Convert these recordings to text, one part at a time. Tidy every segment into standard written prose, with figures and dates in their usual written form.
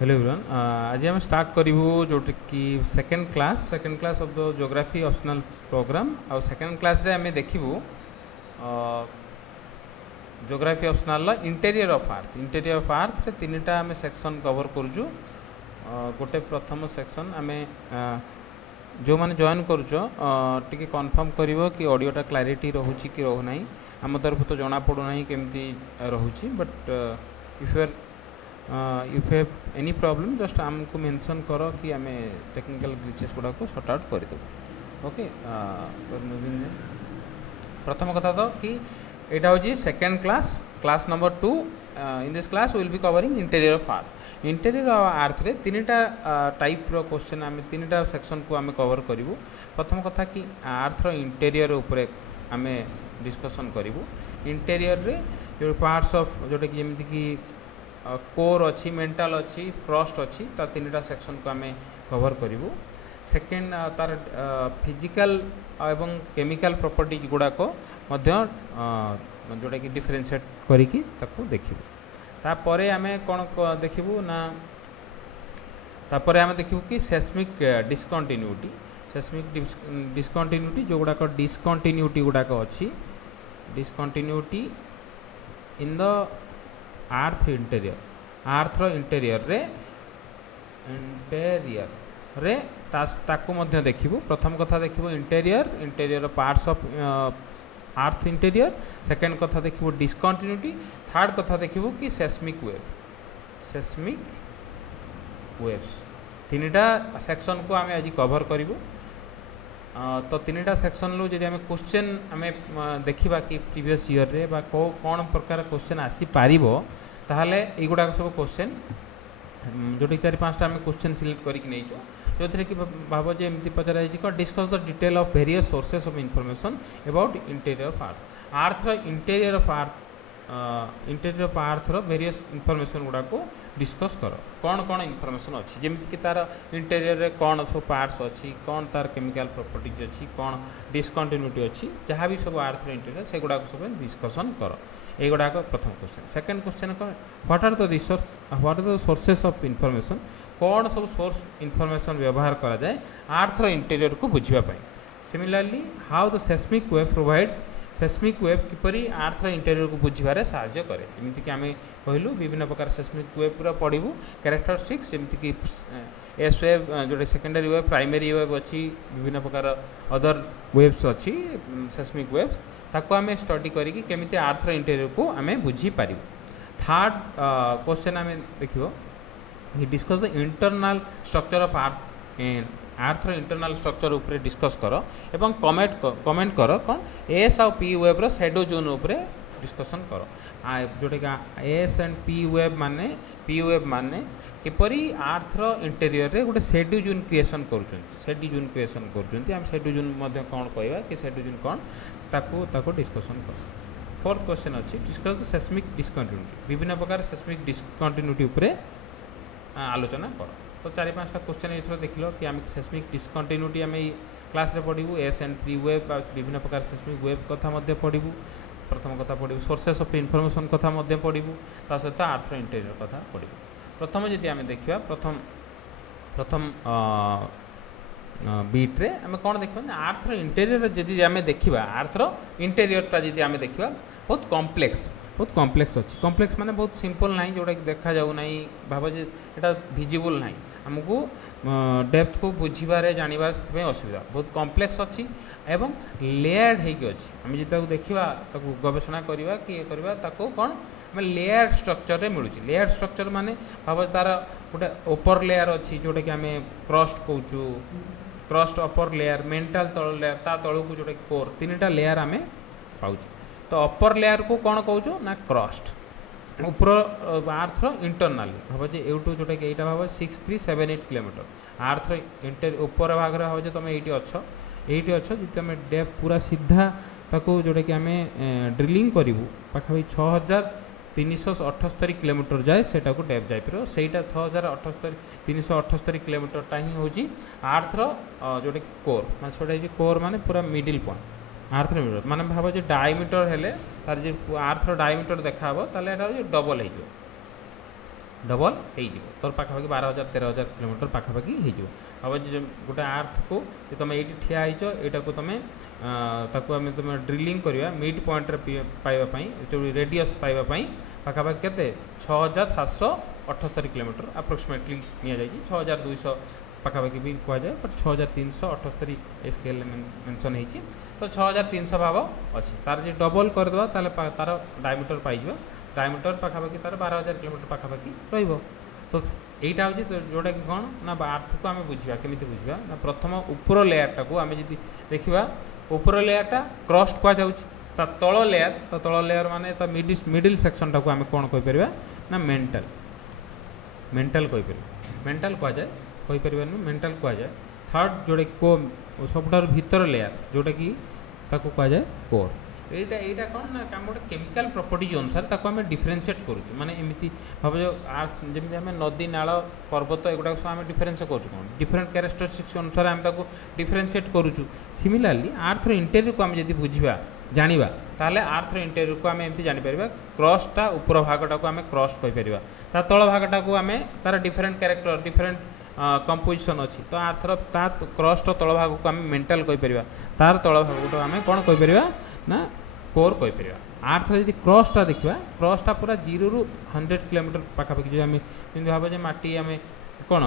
Hello everyone आज हम start करूँ जोटा कि second class of the geography optional program आ सेकेंड क्लास रे आम देखू geography optional interior of earth रे तीनटा आम सेक्शन कवर करूँ गोटे प्रथम सेक्शन आम जो मैंने जॉइन करुच टी कन्फर्म कर कि ऑडियोटा क्लारिटी रोचे कि रोना आम तरफ तो जना पड़ूना केमती रोचे but if you have any problem just आमको मेंशन कर कि आम टेक्निकल ग्लिचेस गुड़ा को सॉर्ट आउट करदेबू ओके प्रथम कथा तो कि यहाँ हूँ second class number 2 in this class will be covering interior of earth रे तीनटा टाइप रो क्वेश्चन आम तीनटा सेक्शन को आम कवर करूँ प्रथम कथा कि अर्थ रो इंटेरियर उपरे आम डिस्कशन करूँ इंटेरियर रे जो पार्ट्स ऑफ जोटा कि जमीती कि कोर अच्छी मेंटल अच्छी क्रस्ट अच्छी ता तीनटा सेक्शन को आम कवर करूँ सेकेंड तार फिजिकल एवं केमिकल प्रॉपर्टीज गुड़ाक जोटा कि डिफरेंशिएट करिकी ताकू देखिबू तापरे आम कौन देखिबू ना तापरे आम देखिबू कि सेस्मिक डिस्कंटिन्यूटी जो गुड़ाक डिस्कंटिन्यूटी गुड़ाक अच्छी discontinuity in the earth interior रे ताकू मध्य देखिबू प्रथम कथा देखिबू interior parts of earth interior second कथा देखिबू डिस्कंटिन्यूटी थर्ड कथा देखिबू कि सेस्मिक वेव्स तीनटा सेक्शन को आम आज कवर करूँ तो तीनटा सेक्शन रू जब आम क्वेश्चन आम देखा कि प्रीवियस ईयर रे बा कौन प्रकार क्वेश्चन आसी पारिबो ताहले एगुड़ा सब क्वेश्चन जोटी 4-5टा आम क्वेश्चन सिलेक्ट करके नहीं जो थे कि भाव जे एमती पचर discuss the detail of various sources of information about interior of earth interior of earth various information गुड़ा को डिस्कस कर कौन इनफॉरमेशन अच्छी जमीती कि तार इंटेरियर रे कौन सब पार्ट्स अच्छी कौन तार केमिकल प्रॉपर्टीज अच्छी कौन डिस्कंटिन्यूटी अच्छी जहाँ भी सब अर्थ इंटेरियर से गुड़ा सब डिस्कसन कर यही प्रथम क्वेश्चन सेकेंड क्वेश्चन कौन what are the sources of information कौन सब सोर्स इनफॉरमेशन व्यवहार करा जाए अर्थ इंटेरियर को बुझापी similarly how the seismic wave किपरि अर्थ इंटेरियर को बुझे साहाय्य करे जमीती कि आम कहलु विभिन्न प्रकार सेस्मिक वेव पूरा पढ़ू कैरेक्टरिस्टिक्स जमीती कि एस वेव जो सेकेंडरी वेव प्राइमरी वेव अच्छी विभिन्न प्रकार अदर वेव्स अच्छी सेस्मिक वेव्स ताको आम स्टडी करिकी केमिति अर्थ इंटेरियर को आम बुझी पारिबु थर्ड क्वेश्चन आम देखिबो discuss the internal structure of earth internal structure उपरे डिस्कस कर एवं कमेंट कर कौन एस आ पी वेब रो शैडो जोन उपरे डिस्कशन कर जोटा कि एस एंड पी वेब माने किपरि अर्थ इंटेरियर रे गोटे शेड्यू जोन क्रिएशन कर आम शेड्यू जोन कौन कहवा कि शेड्यू जोन कौन ताको डिस्कशन कर फोर्थ क्वेश्चन अच्छी डिस्कस द सेस्मिक डिस्कंटिन्यूटी विभिन्न प्रकार सेस्मिक डिस्कंटिन्यूटी उपरे आलोचना कर तो 4-5टा क्वेश्चन ये देख लो कि आम सेस्मिक डिस्कंटिन्यूटी आम क्लास रे पढ़ू एस एंड पी वेब विभिन्न प्रकार सेस्मिक वेब कथा पढ़ू प्रथम कथा पढ़ू सोर्सेस ऑफ इनफॉरमेशन कथा पढ़ू ता सहित अर्थ इंटेरियर कथा पढ़ू प्रथम जदि आम देखा प्रथम बीट्रे आम कौन देखा अर्थ इंटेरियर जदि आम देखा अर्थ इंटेरियरटा जदि आम देखा बहुत कॉम्प्लेक्स अच्छी कॉम्प्लेक्स माने बहुत सिंपल ना जोटा कि देखा जाऊ ना भाव जे एटा विजिबल ना आमको डेप्थ को बुझे जानवर असुविधा बहुत कॉम्प्लेक्स अच्छी एवं लेयर्ड होगी अच्छी आम जो देखा गवेषणा करवा कि करवा कौन आम लेयर स्ट्रक्चर रे मिलूँ लेयर स्ट्रक्चर माने भाव तार गोटे अपर लेयर अच्छी जोटा कि आम क्रस्ट कहूँ क्रस्ट अपर लेयर मेंटल तल लेयर ता तलू जोटा कि कोर 3टा लेयर आम पाऊँ तो अपर लेयर को कौन कहूँ ना क्रस्ट ऊपर अर्थ इंटरनाली भाव जे यूटू जोटा कि यहाँ भाव 6378 किलोमीटर अर्थ इंटर ऊपर भाग भाव जे तुम ये अच्छ जी तुम डेप पूरा सीधा ताको जोटा कि आम ड्रिलिंग करूँ पाखापी 6378 किलोमीटर जाए सेटा को डेप जापर सहीटा 6378 किलोमीटर ही हूँ अर्थ जोटा कि कोर मैं कोर माने पूरा मिडिल पॉइंट अर्थ मीटर माने भाव जो डायमीटर हेले तार जो अर्थ डायमीटर देखा ताले डबल हो डबल हो तोर पाखापाखि 12,000-13,000 किलोमीटर पाखापाखि हो गोटे आर्थ को तुम ये ठिया यहाँ को तुम आम तुम ड्रिलिंग करवा मिड पॉइंट पाइबापी जो रेडियस पाइबापी पाखापाखि के 6,778 किलोमीटर अप्रोक्सीमेटली नि 6,200 पाखापाखि भी कहुए बट 6,378 स्केल मेंशन होती तो 6,300 भाव अच्छी तार जो डबल करदे तार डायमीटर पाई डायमीटर पाखापाखि तार 12,000 किलोमीटर पाखापाखि रही तो यहाँ हूँ जोटा कि कौन ना आर्थ को आम बुझा केमी बुझा ना प्रथम ऊपर लेयरटा को आम जी देखा ऊपर लेयरटा क्रस्ट कहुच्छे तल लेयर माने मिडिल सेक्शनटा को आम कौन कहीपर ना मेंटल मेंटल कहीपर मेंटल कहुए थर्ड जोटा को सबुठ भीतर लेयर जोटा कि कहुए कोर यहाँ कौन ना आम गोटे केमिकल प्रॉपर्टीज अनुसार ताको आम डिफरेंशिएट करुँ माने एमती भाव जो जमी आम नदी नाल पर्वत एगुड़ा सब आम डिफरेन्स करूँ कौन डिफरेंट कैरेक्टरिस्टिक्स अनुसार आम ताको डिफरेंशिएट करुँ सिमिलारली आर्थर इंटेरियर को आम जब बुझा जानिबा ताले आर्थर इंटेरियर को आम एमती जापर क्रस्टा ऊपर भागटा को आम क्रस्ट कहीपर ता तल भागटा को आम तार डिफरेंट कैरेक्टर डिफरेंट कंपोजिशन अच्छी तो आर्थर ता क्रस्ट तल भाग को आम मेंटल कहीपर तार तल भाग आम कौन कहीपर ना कोर कहीपर आर्थ यदि क्रस्टा देखा क्रस्टा पूरा 0 ରୁ 100 किलोमीटर पाखापाखि जो आम भाव जे माटी आम कौन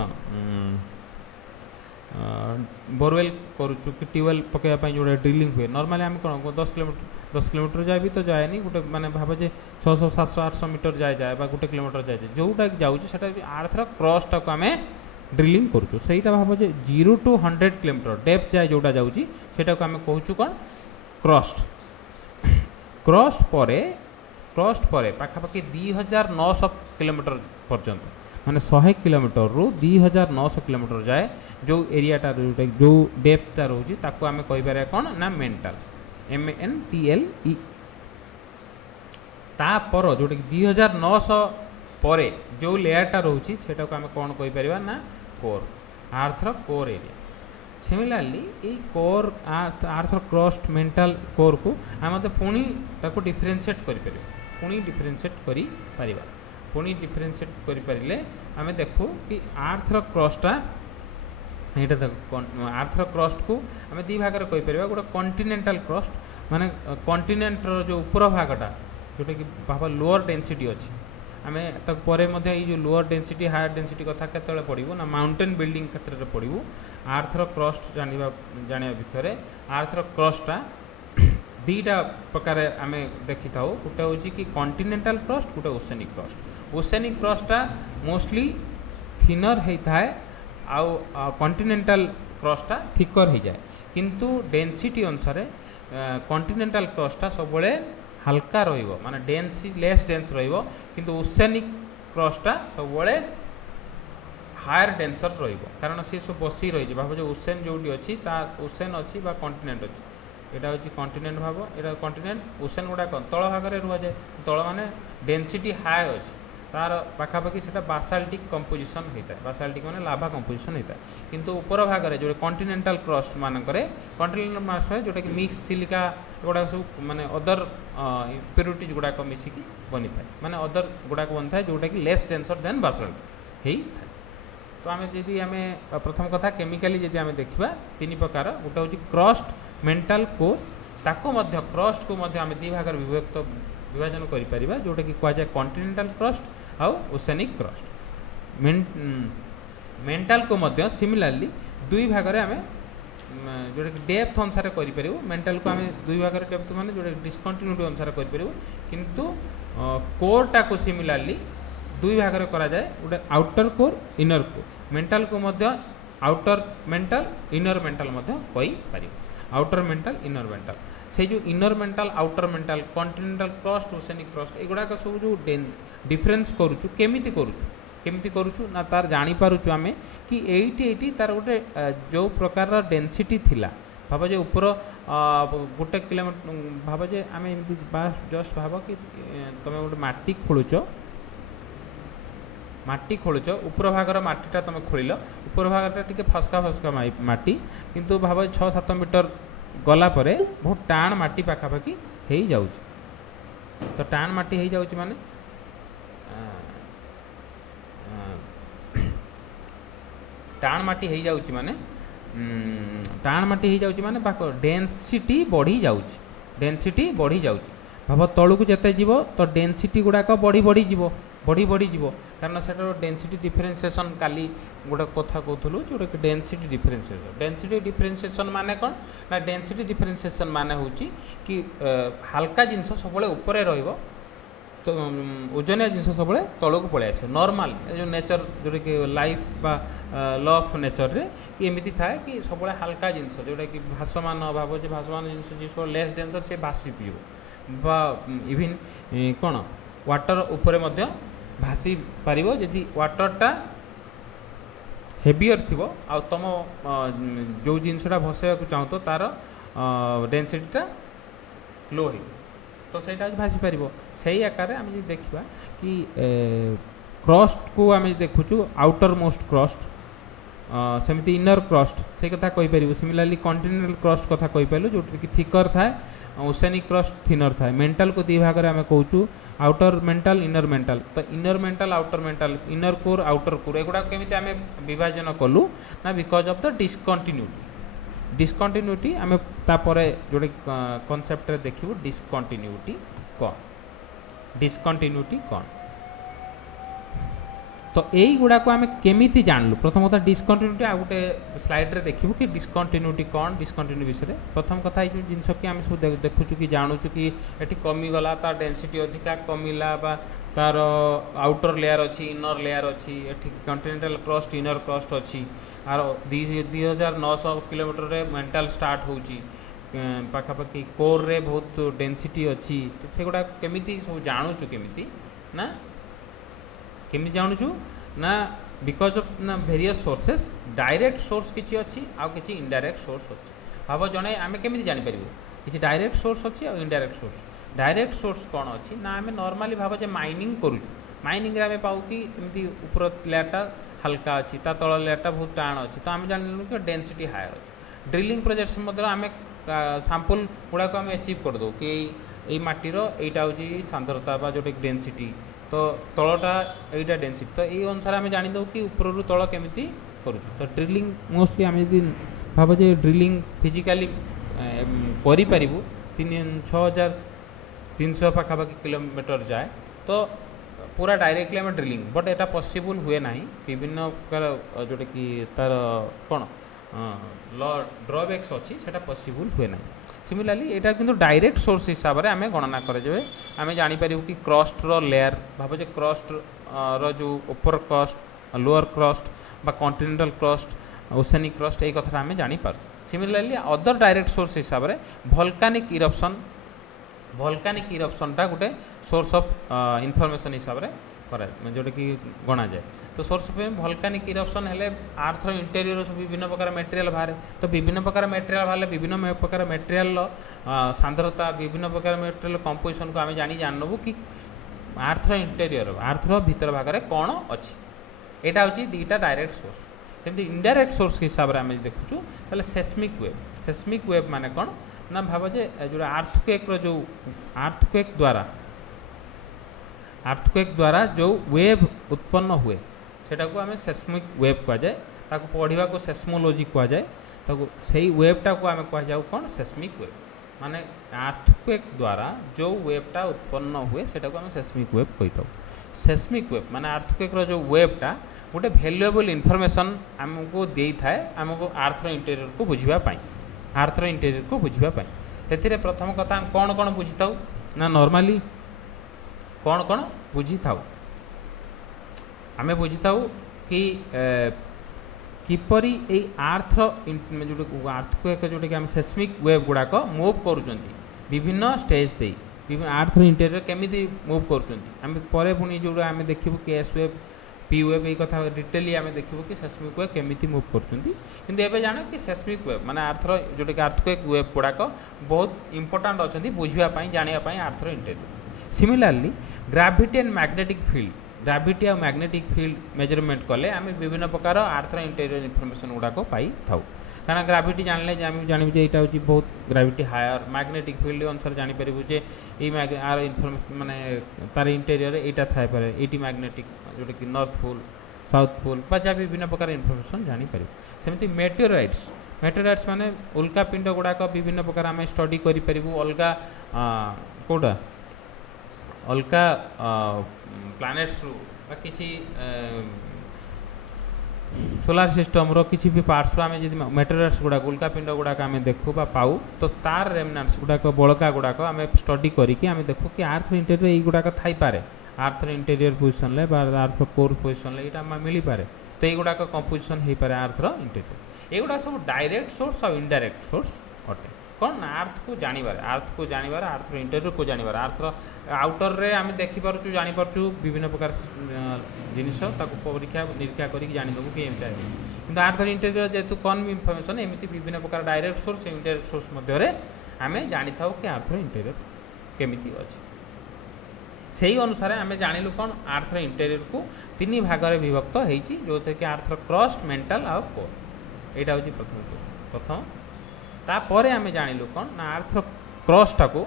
बोरवेल करुचु कि ट्यूबवेल पकड़ापी जो ड्रिलिंग हुए नॉर्मली आम कौन 10 किलोमीटर जाए भी तो जाए गोटे माने भाव जे 600 700 800 मीटर जाए गोटे किलोमीटर जाए जोटा जाऊँगा आर्थर क्रस्टा को आम ड्रिलिंग करुचु से भाव जे 0 ରୁ 100 किलोमीटर डेप्थ जाए जोटा जाऊँगी सेटा को आम कहूँ कौन क्रस्ट क्रस्ट पर पाखापाखि 2,900 किलोमीटर पर्यंत माने 100 किलोमीटर रु 2,900 किलोमीटर जाए जो एरियाटा जो डेप्थटा रोचे ताको आम कहीपर कौन ना मेंटल MENTLE तापर जोटा कि 2,900 पर जो लेयरटा रोचे सेटा को आम कौन कहीपर ना कोर आर्थर कोर एरिया सिमिलारली ये core Arthur crust mantle core को आम पुणी ताको डिफरेंशिएट करें पुणी डिफरेंशिएट कर पुणी डिफरेंशिएट करें आम देखू कि आर्थर क्रस्टा यहाँ आर्थर क्रस्ट को आम दी भाग में कहीपर गोटे कॉन्टिनेंटल क्रस्ट माने कॉन्टिनेंटर जो ऊपर भागटा जोटा कि भाव लोअर डेंसिटी अच्छी आम पर जो लोअर डेंसिटी हायर डेंसिटी कथा के पढ़ू ना माउंटेन बिल्डिंग क्षेत्र में पढ़ू आर्थर क्रस्ट जाना भितर आर्थर क्रस्टा दीटा प्रकार आम देखी था गोटे हूँ कि कॉन्टिनेंटल क्रस्ट गोटे ओसेनिक क्रस्टा मोस्टली थिनर होता है आउ कॉन्टिनेंटल क्रस्टा थिकर हो जाए किंतु डेंसिटी अनुसार कॉन्टिनेंटल क्रस्टा सब हल्का रहिबो माने लेस डेंस रहिबो किंतु ओसेनिक क्रस्टा सब हायर डेंसर रहिबो कारण सी सब बसी रही भाव जो ओसेन जोटी अच्छी ओसेन अच्छी बा कॉन्टिनेंट अच्छी यहाँ हूँ कॉन्टिनेंट भाव यहाँ कॉन्टिनेंट ओसेन गुड़ाक तल भाग में रुआ जाए तल माने डेंसिटी हाई अच्छी तार पाखापाखि से बासाल्टिक कंपोजिशन होता है बासाल्टिक माने लाभा कंपोजिशन होता है किंतु ऊपर भाग में जो कॉन्टिनेंटल क्रस्ट मानक कॉन्टिनेंटल मास जोटा कि मिक्स सिलिका गुड़ाक सब माने अदर इम्प्यूरिटीज गुड़ाक मिसिकी बनी था माने अदर गुड़ाक बनी था जोटा कि लेस डेंसर देन बासाल्ट होता है तो आम जी आम प्रथम कथा केमिकाली जी आम देखा 3 प्रकार गोटे हूँ क्रस्ट मेंटल कोर ताको मध्य क्रस्ट को मध्य आम दी भाग विभाजन करिपरिबा जोटा कि कह जाए कॉन्टिनेंटल क्रस्ट आउ ओसेनिक क्रस्ट मेंटल को मध्य सिमिलारली 2 भाग में आम जोटा कि डेप्थ अनुसार करूँ मेंटल को आम 2 भाग में डेप्थ माने जोटा डिस्कंटिन्यूटी अनुसार करूँ किंतु कोरटा को सिमिलारली 2 भाग में करा जाए गोटे outer core inner core mantle को मध्य आउटर मेंटल इनर मेंटल मध्य कहि पारिबो आउटर मेंटल इनर मेंटल से जो inner mantle outer mantle continental crust oceanic crust एगुड़ाक सब जो डिफरेन्स करुचु केमिति करुचु ना तार जानी पारुचु आमे कि एटी तार गोटे जो प्रकार डेंसिटी थिला भाव जे ऊपर गोटे किलोमीटर भाव जे आम एमती जस्ट भाव कि तुम गोटे माटी खोलुच ऊपर भागर माटीटा तुम खोल ऊपर भागटा टी फस्का फस्का माटी किंतु भाव 6-7 मीटर गला परे बहुत टाण माटी पाखापाखि हो जाऊँ तो टाण माटी हो जाऊँ माने टाण माटी हो जाउची माने टाण माटी हो जाउची माने डेनसिटी बढ़ी जाउची डेनसिटी बढ़ी जाउची भाव तलू जिते जीव तो डेनसिटी गुड़ाक बढ़ी बढ़ी जीव कारण से डेनसिटी डिफरेन्सिएसन काली गोटे कथा कहूँ जोटा कि डेनसिटी डिफरेन्सिएसन माने कौन ना डेनसिटी डिफरेन्सिएसन माने हूँ कि हल्का जिनस सब उपरे रहिबो तो ओजनिया जिनस सब तलू पलि आस नॉर्मल जो नेचर जोटा कि लाइफ बा लॉ ऑफ नेचर रे कि एमती थाए कि सब हल्का जिनस जोटा कि भासमान भाव जो भासमान जिनस जी सब लेस डेंसर से भासी पीब बा इवन कौन वाटर उपरे मध्य भासी पारिबो जदि वाटरटा हेवियर थिबो आ तुम जो जिनसटा भसैया चाहू तो तार डेनसिटीटा लो हो तो सहीटा भासी पारिबो सही आकार आम देखा कि क्रस्ट को आम देखुचु आउटर मोस्ट क्रस्ट सेमती इनर क्रस्ट से कथा कहि परिबो सिमिलरली कॉन्टिनेंटल क्रस्ट कथा कहि पाइलु जो कि थिकर थाए ओसेनिक क्रस्ट थिनर थाए मेंटल को दी भाग में आम कहूँ आउटर मेंटल तो inner mantle outer mantle inner core outer core एगुड़ा केमिति आम विभाजन कलु ना बिकज ऑफ द डिस्कंटिन्यूटी आम तापर जोड़े कॉन्सेप्ट देखिबु डिस्कंटिन्यूटी कौन तो यही गुड़ा को आम केमिति जानलु प्रथम कथा डिस्कंटिन्यूटी आ गोटे स्लाइड रे देखिबु कि डिस्कंटिन्यूटी कौन डिस्कंटिन्यू विषय प्रथम कथा जो जिनस कि आम सब देखुचु कि जानूचु कि एटी कमीगला तार डेनसिटी अधिका कमिला बा तार आउटर लेयर अच्छी इनर लेयर अच्छी eighty continental crust inner crust अच्छी आर 2900 किलोमीटर रे मेंटल स्टार्ट होची पाखापाखि कोर रे बहुत डेनसिटी अच्छी तो से गुड़ा केमिति सब जानूचु केमिति ना केमी जानूचु ना बिकज ऑफ ना वेरियस सोर्सेस डायरेक्ट सोर्स किछि अच्छी आउ किछि इनडायरेक्ट सोर्स अच्छी भाव जड़े आम केमी जापर किसी डायरेक्ट सोर्स अच्छी और इनडायरेक्ट सोर्स डायरेक्ट सोर्स कौन अच्छी ना आम नॉर्मली भाव जे माइनिंग करूँ माइनिंग आम पाऊ कि एमती ऊपर लेयरटा हल्का अच्छी ता तल लेयरटा बहुत टाण अच्छी तो आम जानलु कि डेनसिटी हायर अच्छी ड्रिलिंग प्रोजेक्ट्स आम सैंपल गुड़ाक आम अचीव करदे कि यही माटीर यहीटा हूँ सांद्रता बा जोटा डेनसिटी तो तलटा यहीटा डेनसिटी तो यही अनुसार आम जानीदे कि ऊपर तल केमी करूँ तो ड्रिलिंग मोस्टली आम जी भाव जे ड्रिलिंग फिजिकाली करूँ 6300 पाखापाखि किलोमीटर जाए तो पूरा डायरेक्टली आम ड्रिलिंग बट एटा पॉसिबल हुए ना विभिन्न प्रकार जोटा कि तार कौन लॉ ड्रॉबैक्स अच्छी से पॉसिबल हुए ना सिमिलरली यहाँ किंतु डायरेक्ट सोर्स हिसाब से आम गणना करे आम जापर कि क्रस्ट लेयर भाव जे क्रस्ट रो ऊपर क्रस्ट लोअर क्रस्ट बा कॉन्टिनेंटल क्रस्ट ओसेनिक क्रस्ट यही कथा आम जापर सिमिलरली अदर डायरेक्ट सोर्स हिसाब से भल्कानिक इरप्शनटा गोटे सोर्स ऑफ इनफॉरमेशन हिसाब से करा जोटा कि गणा जाए तो सोर्स ऑफ भल्कानिक इरप्शन हेले आर्थर इंटेरियर विभिन्न प्रकार मटेरियल बाहर तो विभिन्न प्रकार मटेरियल बाहर विभिन्न प्रकार मटेरियल सांद्रता विभिन्न प्रकार मटेरियल कंपोजिशन को आम जानबू कि आर्थर इंटेरियर आर्थर भीतर भाग में कौन अच्छी यहाँ हूँ दुईटा डायरेक्ट सोर्स जमी इनडायरेक्ट सोर्स हिसाब से आम देखुचु ताले सेस्मिक वेव माने कौन ना भाव जे जो आर्थक्वेक द्वारा जो वेव उत्पन्न हुए सेटा को आम सेस्मिक वेव कह जाए ताको पढ़ा को सेस्मोलोजी कह जाए ताको सही वेवटा को आम कह जाऊ कौन सेस्मिक वेव माने आर्थक्वेक द्वारा जो वेवटा उत्पन्न हुए सेटा को आम सेस्मिक वेव कही था सेस्मिक वेव माने आर्थक्वेक रो जो वेवटा गोटे वैल्युएबल इनफॉरमेशन आमको दे थाए आमको आर्थर इंटेरियर को बुझापी आर्थर इंटेरियर को बुझापी से प्रथम कथा आम कौन कौन बुझी था ना नॉर्मली कौन कौन बुझी था आम बुझी था कि किपरी ए आर्थर जो आर्थक्वेक जोटा कि आम सेस्मिक वेव गुड़ाक मूव करुँच विभिन्न स्टेज दे विभिन्न आर्थर इंटेरियर केमी मूव करें पुणी जो आम देखू केएस वेव पी वेव ये कथा डिटेली आम देखू कि सेस्मिक वेव केमी मूव कर जान कि सेस्मिक वेव माने आर्थर जोटा कि आर्थक्वेक वेव गुड़ाक बहुत इंपोर्टाट अच्छा बुझापी जानापी आर्थर interior similarly gravity and magnetic field gravity और मैग्नेटिक फील्ड मेजरमेंट कले आम विभिन्न प्रकार आर्थर इंटेरियर इनफॉरमेशन गुड़ाक पाई था कारण ग्राविटी जानले आम जानू यहाँ हूँ बहुत ग्राविटी हायर मैग्नेटिक फील्ड अनुसार जापर जे आर इनफॉरमेशन माने तार इंटेरियर यहाँ थाई पारे ये मैग्नेटिक जोटा कि नॉर्थ पोल साउथ पोल बा जहाँ विभिन्न प्रकार इनफर्मेशन जापर सेमती मेटेराइट्स माने उल्का पिंड गुड़ाक विभिन्न प्रकार आम स्टडी करूँ अलग कौटा अलगा प्लानेट्स रु किसी सोलार सिस्टम रो किसी भी पार्ट्स आम जी मेटेरियल्स गुड़ाक उल्का पिंड गुड़ाक आम देखू बा पाऊ तो तार रेमनाट्स गुड़ाक बड़का गुड़ाक आम स्टडी करिकी आम देखू कि आर्थ इंटेरियर यही गुड़ाक थाई पारे आर्थ इंटेरियर पोजिशन ले आर्थ कोर पोजिशन ले यहाँ मिल पारे तो ये गुड़ाक कंपोजिशन हो पारे आर्थ इंटेरियर ये गुड़ाक सब डायरेक्ट सोर्स और इनडायरेक्ट सोर्स अटे कौन आर्थ को जानिबार आर्थ इंटेरियर को जानिबार आर्थ आउटर रे आम देखिपुँ जानीपु विभिन्न प्रकार जिनिस परीक्षा निरीक्षा करके जानीदेबू कि एमती कि आर्थ इंटेरियर जेहेतु कौन इनफर्मेशन एमती विभिन्न प्रकार डायरेक्ट सोर्स इनडायरेक्ट सोर्स मध्य आम जानी था कि आर्थ इंटेरियर केमिति अच्छी से अनुसार आम जानलु कौन आर्थ इंटेरियर को तीन भाग में विभक्त होती जो थे कि आर्थ क्रस्ट मेंटल आउ कोर यहाँ हूँ प्रथम तापर आम जानलु कौन ना आर्थ क्रस्टा को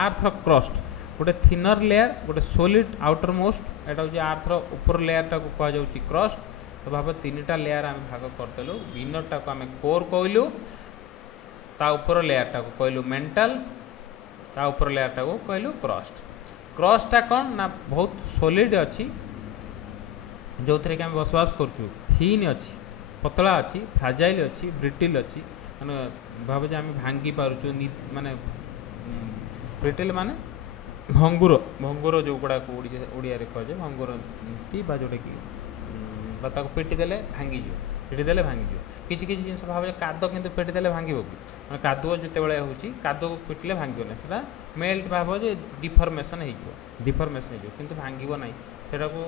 आर्थ क्रस्ट गोटे थिनर लेयर गोटे सोलिड आउटर मोस्ट यहाँ हूँ आर्थ ऊपर लेयरटा को कह जाऊँगी क्रस्ट तो भाव तीन टा लेयर आम भाग करदेलु इनरटा को आम कोर कहलु ता ऊपर लेयरटा को कहलु मेंटल ता ऊपर लेयरटा को कहलु क्रस्टा कौन ना बहुत सोलिड अच्छी जो थे कि आम बसवास करूँ थीन अच्छी पतला अच्छी फ्राजाइल अच्छी ब्रिटिल अच्छी माने भाव जे आम भांगी पार्चु माने ब्रिटिल माने भंगुर जो गुड़ा ओडिया कहे भंगुर जोटा कि पिटी देले भांगी किसी किसी जिन भाव काद कि पिटी देले भांग कि कादुओ जिते होची कादुओ पिटिले भांगना से मेल्ट भाव जे डिफर्मेसन हो किंतु भांगो ना सेटा को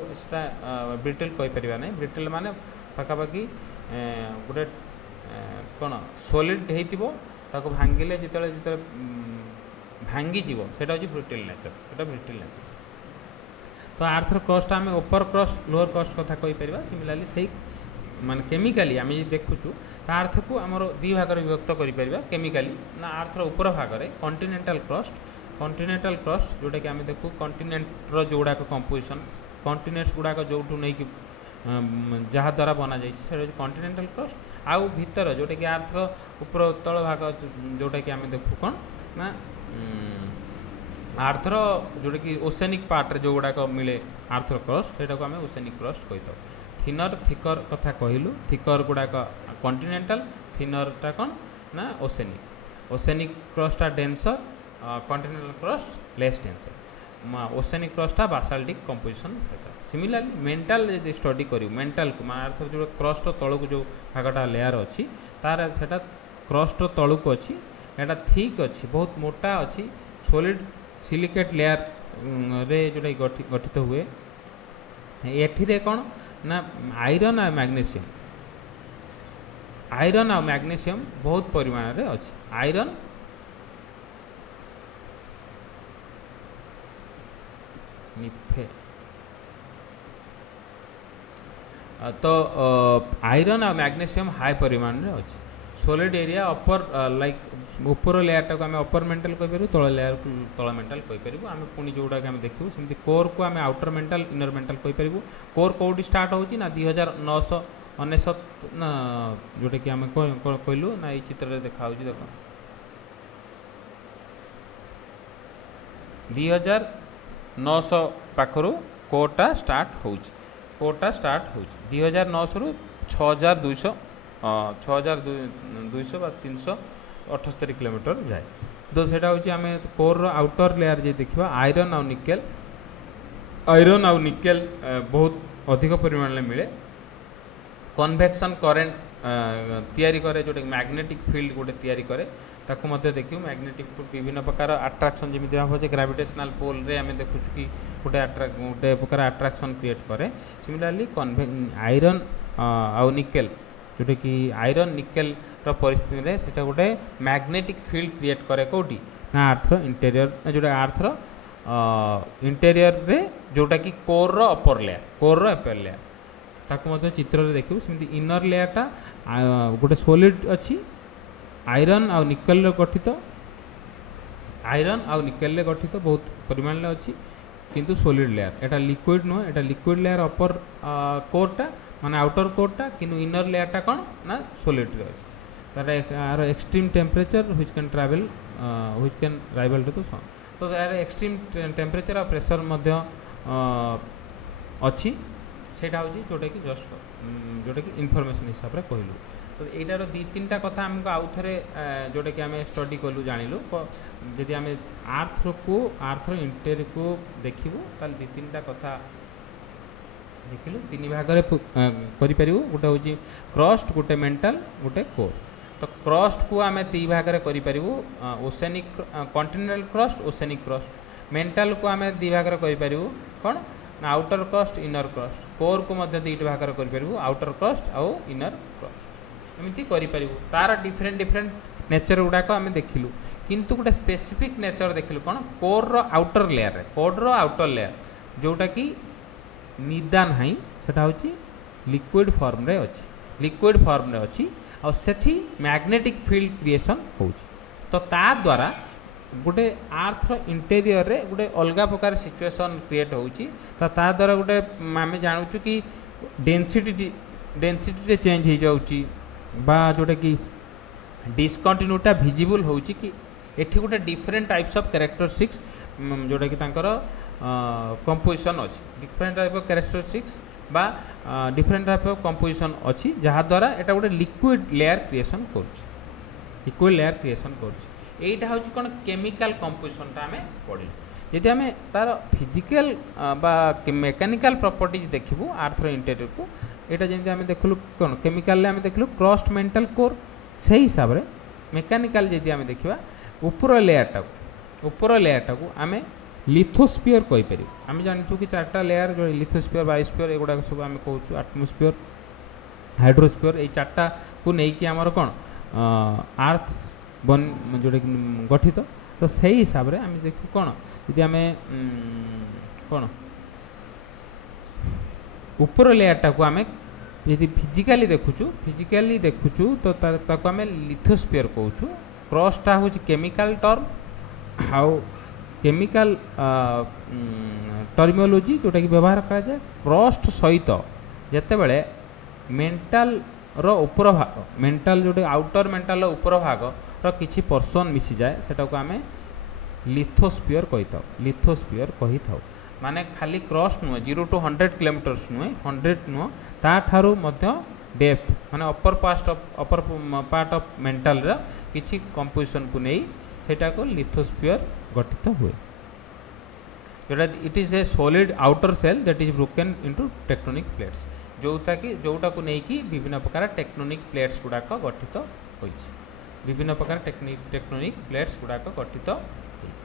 ब्रिटिल कहीपर ना ब्रिटिल माने पाखापाखि गोटे कौन सॉलिड होता भांगिले जिते भांगी जीव सेटा हूँ ब्रिटिल नेचर तो आर्थर क्रस्ट आम ओपर क्रस्ट लोअर क्रस्ट कथा कहीपर सिमिलारली से माने केमिकाली आम देखुचु आर्थ को आमर दी भाग विभक्त कर केमिकाली ना आर्थर ऊपर भाग में कॉन्टिनेंटल क्रस्ट जोटा कि आम देखू कॉन्टिनेंटर जो गुड़ाक कंपोजिशन कॉन्टिनेंट्स गुड़ाक जो नहीं कि जहाँ द्वारा बना जाए कॉन्टिनेंटल क्रस्ट आउ भीतर जोटा कि आर्थर ऊपर तल भाग जोटा कि आम देखू कौन ना आर्थर जोटा कि ओसेनिक पार्ट जो गुड़ाक मिले आर्थर क्रस्ट से आम ओसेनिक क्रस्ट कही था थिनर थिकर कथा कहलु थिकर गुड़ाक कॉन्टिनेंटल थिनरटा कौन ना ओसेनिक क्रस्टा denser continental crust less denser oceanic क्रस्टा बासाल्टिक कंपोजिशन सिमिलारली मेंटल यदि स्टडी करूँ मेंटल को आर्थर जो क्रस्ट तलू जो भागटा लेयर अच्छी तार से क्रस्ट तलू को अच्छी यहाँ थिक अच्छी बहुत मोटा अच्छी सॉलिड सिलिकेट लेयर रे जोटा गठित हुए एठी कौन ना आयरन आ मैग्नेशियम बहुत परिमाण रे अच्छी आयरन निफे तो आयरन आ मैग्नेशियम हाई परिमाण रे अच्छी सॉलिड एरिया अपर लाइक ऊपर लेयरटा को आम अपर मेंटल कहीपर तल लेयर तल मेंटल कहीपर आम पुणी जोटा आम देखू सेमती कोर को आम आउटर मेंटल इनर मेंटल कहीपर कोर कौटी स्टार्ट होची ना 2999 ना जोटा कि आम कहलु ना ये चित्र देखा देख 2900 पाखर कोरटा स्टार्ट हो 2900 रु 6200 6200 378 किलोमीटर जाए तो सेटा हूँ आम कोर आउटर लेयर जे देखा आयरन आउ निकेल बहुत अधिक परिमाण में मिले कन्वेक्शन करेंट तैयारी करे जोटा मैग्नेटिक फील्ड गोटे तैयारी करे ताकू मध्य देखियो मैग्नेटिक विभिन्न प्रकार अट्राक्शन जमी भाव ग्राविटेशनल पोल रे आम देखु कि गोटे प्रकार अट्राक्शन क्रिएट करे सिमिलारली आयरन आउ निकेल जोटा कि आयरन निकेल परिस्थिति में से गोटे मैग्नेटिक फील्ड क्रिएट करे कौटी ना आर्थर इंटेरियर जोटा आर्थर इंटेरियर रे जोटा कि कोर रो अपर लेयर ताकू मध्य चित्र रे देखियो सेमती इनर लेयरटा गोटे सॉलिड अच्छी आयरन आउ निकेल गठित बहुत परिमाण अच्छी किंतु सॉलिड लेयर एटा लिक्विड नुह एटा लिक्विड लेयर अपर कोरटा माने आउटर कोरटा किंतु इनर लेयरटा कौन ना सॉलिड रे अछि तार आर extreme temperature which can travel which can rival to the sun तो यार एक्सट्रीम टेम्परेचर और प्रेशर मध्य अच्छी सेटा होची जोटा कि जस्ट जोटा कि इनफॉरमेशन हिसाब रे कहलु तो एटार दी तीनटा कथा हमको आउ थरे जोटा कि आमे स्टडी कलु जानिलु जदि आमे आर्थ इंटेरियर को देखिबु ताल दी तीनटा कथा देखिलु तीन भाग रे करि परिबु गोटे होची क्रस्ट गोटे मेंटल गोटे कोर तो क्रस्ट को आमे ती भाग रे करि परिबु oceanic continental crust oceanic crust mantle को आमे दी भाग रे करि परिबु कोन ना outer crust inner crust core को मध्य दीट भाग रे करि परिबु आउटर क्रस्ट आउ इनर क्रस्ट एमती करि परिबु तार डिफरेंट डिफरेंट नेचर गुडाक आमे देखिलु किंतु गोटे स्पेसिफिक नेचर देखिलु कोन कोर रो आउटर लेयर रे कोर रो आउटर लेयर जोटा कि निदान हाई सेटा होची लिक्विड फॉर्म रे अछि लिक्विड फॉर्म रे अछि और सेठी मैग्नेटिक फील्ड क्रिएशन होची तो ता द्वारा गोटे आर्थ इंटेरियर रे गोटे अलगा प्रकार सिचुएशन क्रिएट होची तो ता द्वारा गोटे आमे जानूछु कि डेंसिटी चेंज हो जाउची बा जोटा कि डिसकंटिन्यूटा विजिबल होची कि एठी गोटे डिफरेंट टाइप्स ऑफ कैरेक्टरिस्टिक्स जोटा कि तांकर कंपोजिशन अछि डिफरेंट टाइप ऑफ कैरेक्टरिस्टिक्स बा डिफरेंट टाइप ऑफ कंपोजिशन अछि जहा द्वारा एटा गोटे लिक्विड लेयर क्रिएशन करछि लिक्विड लेयर क्रिएशन करछि एटा होछि कोन केमिकल कंपोजिशन ता हमें पढि यदि हमें तार फिजिकल बा मेकानिकल प्रॉपर्टीज देखिबु आर्थ इंटेरियर को एटा जेंति हमें देखलु कोन केमिकल ले हमें देखलु क्रस्ट मेंटल कोर सही हिसाब रे मेकानिकल जदि हमें देखिबा ऊपर लेयर टाको हमें लिथोस्फीयर कहि परिबु हमें जानछु कि चारटा लेयर जो लिथोस्फीयर बायोस्फीयर एगुडा सब हमें कहूछु एटमॉस्फेयर हाइड्रोस्फीयर ए चारटा को नै कि हमर कोन आर्थ बन जोडे गठित तो सही हिसाब रे हमें देखु कोन यदि हमें कोन ऊपर लेयर टाको हमें यदि फिजिकली देखुछु तो ताको हमें लिथोस्फीयर कहूछु क्रस्टा होची केमिकल टर्म हाउ केमिकल टर्मियोलॉजी जोटा कि व्यवहार करा जाए क्रस्ट सहित जेते बेले मेंटल रो ऊपर भाग मेंटल जोटे आउटर मेंटल रो ऊपर भाग रो किछि पर्सन मिसी जाए सेटा को हमें लिथोस्फीयर कहि थाउ माने खाली क्रस्ट नुह 0 to 100 किलोमीटर्स नुह 100 नुह ता ठारू मध्य डेप्थ माने अपर पार्ट ऑफ मेंटल रा किछि कंपोजिशन को नै सेटा को लिथोस्फीयर गठित हुए जोटा it is a solid outer shell that is broken into tectonic plates जोटा को नै कि विभिन्न प्रकार टेक्टोनिक प्लेट्स गुडाक गठित होइछि विभिन्न प्रकार टेक्टोनिक प्लेट्स गुडाक गठित होइछि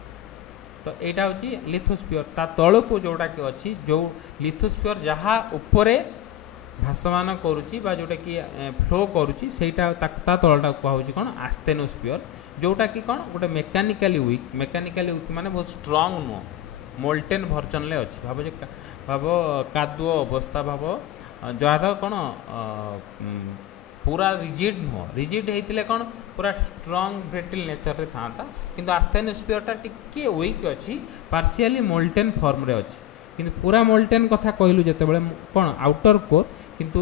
तो एटा होछि लिथोस्फीयर ता तळ को जोटा कि अछि जो लिथोस्फीयर जहा ऊपरे भासमान करूची बा जोटा कि फ्लो करूची सेटा ता तळटा को होछि कोन आस्थेनोस्फीयर जोटा कि कौन गोटे मेकानिकली वीक माने बहुत स्ट्रांग नुह मोल्टेन भर्जन ले अच्छी भाव कादुओ अवस्था भाव जार कौन पूरा रिजिड नुह रिजिड होते कौन पूरा स्ट्रांग ब्रिटिल नेचर रे था किंतु आस्थेनोस्फीयरटा टिके वीक अच्छी पार्शियली मोल्टेन फॉर्म रे अच्छी किंतु पूरा मोल्टेन कथा कहलु जेते बेले कौन आउटर कोर किंतु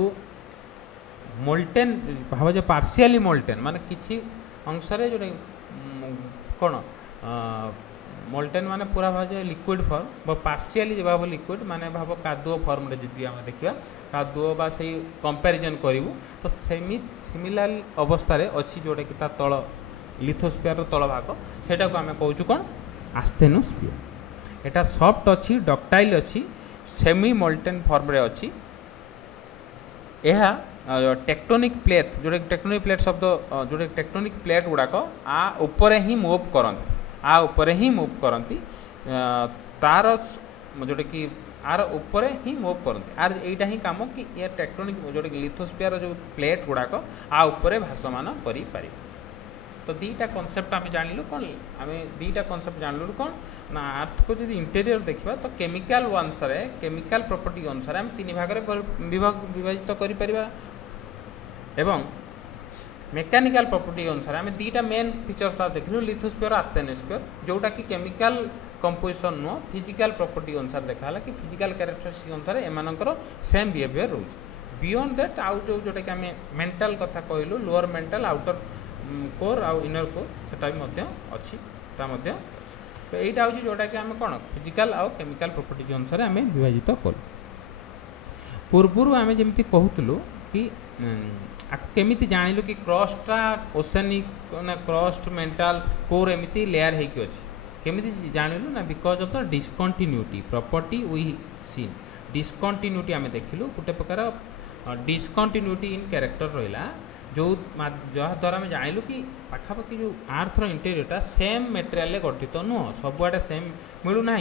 मोल्टेन भाव जे पार्शियली मोल्टेन माने किछि अंशरे जो कौन मोल्टेन माने पूरा भाव लिक्विड फॉर्म पार्शियली भाव लिक्विड माने भाव कादुओ फॉर्म रे जदि हम देखिबा कादुओ बा सही कंपैरिजन करिवु तो सिमिलर अवस्था रे अछि जोटा कि ता तळ लिथोस्फीयर रो तळ भाग सेटा को हमें कहूछु कोन आस्थेनोस्फीयर एटा सॉफ्ट अछि डक्टाइल अछि सेमी मोल्टेन फॉर्म रे अछि एहा tectonic plate Jote tectonic plate शब्द जोटे टेक्टोनिक प्लेट गुड़ाक आ ऊपर ही मूव करती तार जोटे कि आर ऊपर ही मूव करती आर एटा ही काम कि ये टेक्टोनिक जोटे लिथोस्फीयर जो प्लेट गुड़ाक आ ऊपर भासमान करि पारि तो दीटा कॉन्सेप्ट आम जानलु कौन आम दीटा कॉन्सेप्ट जानलु कौन ना अर्थ को जब इंटेरियर देखा तो केमिकल अनुसार केमिकल प्रॉपर्टी अनुसार आम तीन भाग विभाजित करिपरिबा एवं मेकानिकल प्रॉपर्टी अनुसार आम दीटा मेन फीचर्स देखलु लिथोस्फीयर आस्थेनोस्फीयर जोटा कि केमिकल कंपोजिशन नुह फिजिकल प्रॉपर्टी अनुसार देखा कि फिजिकल कैरेक्टरिस्टिक अनुसार एमानकर सेम बिहेवियर रोचे बियॉन्ड दैट आउ जोटा कि आम मेंटल कथा कहलु लोअर मेंटल आउटर कोर आउ इनर कोर सेटा भी मध्य अच्छी तो यहीटा हूँ जोटा कि आम कौन फिजिकल आउ केमिकल प्रॉपर्टी अनुसार आम विभाजित कलु पूर्वर आम जमी कहूँ कि केमिति जानिलु कि क्रस्टा ओसेनिक ना क्रस्ट मेंटल कोर एमती लेयर होगी अच्छी केमिति जानिलु ना because of the discontinuity property we seen discontinuity आम देखिलु गोटे प्रकार डिस्कंटिन्यूटी इन कैरेक्टर रहा जो जहाँद्वारा आम जानिलु कि पाखापाखि जो आर्थर इंटेरियरटा सेम मेटेरियल गठित नुह सबुआडे सेम मिलूना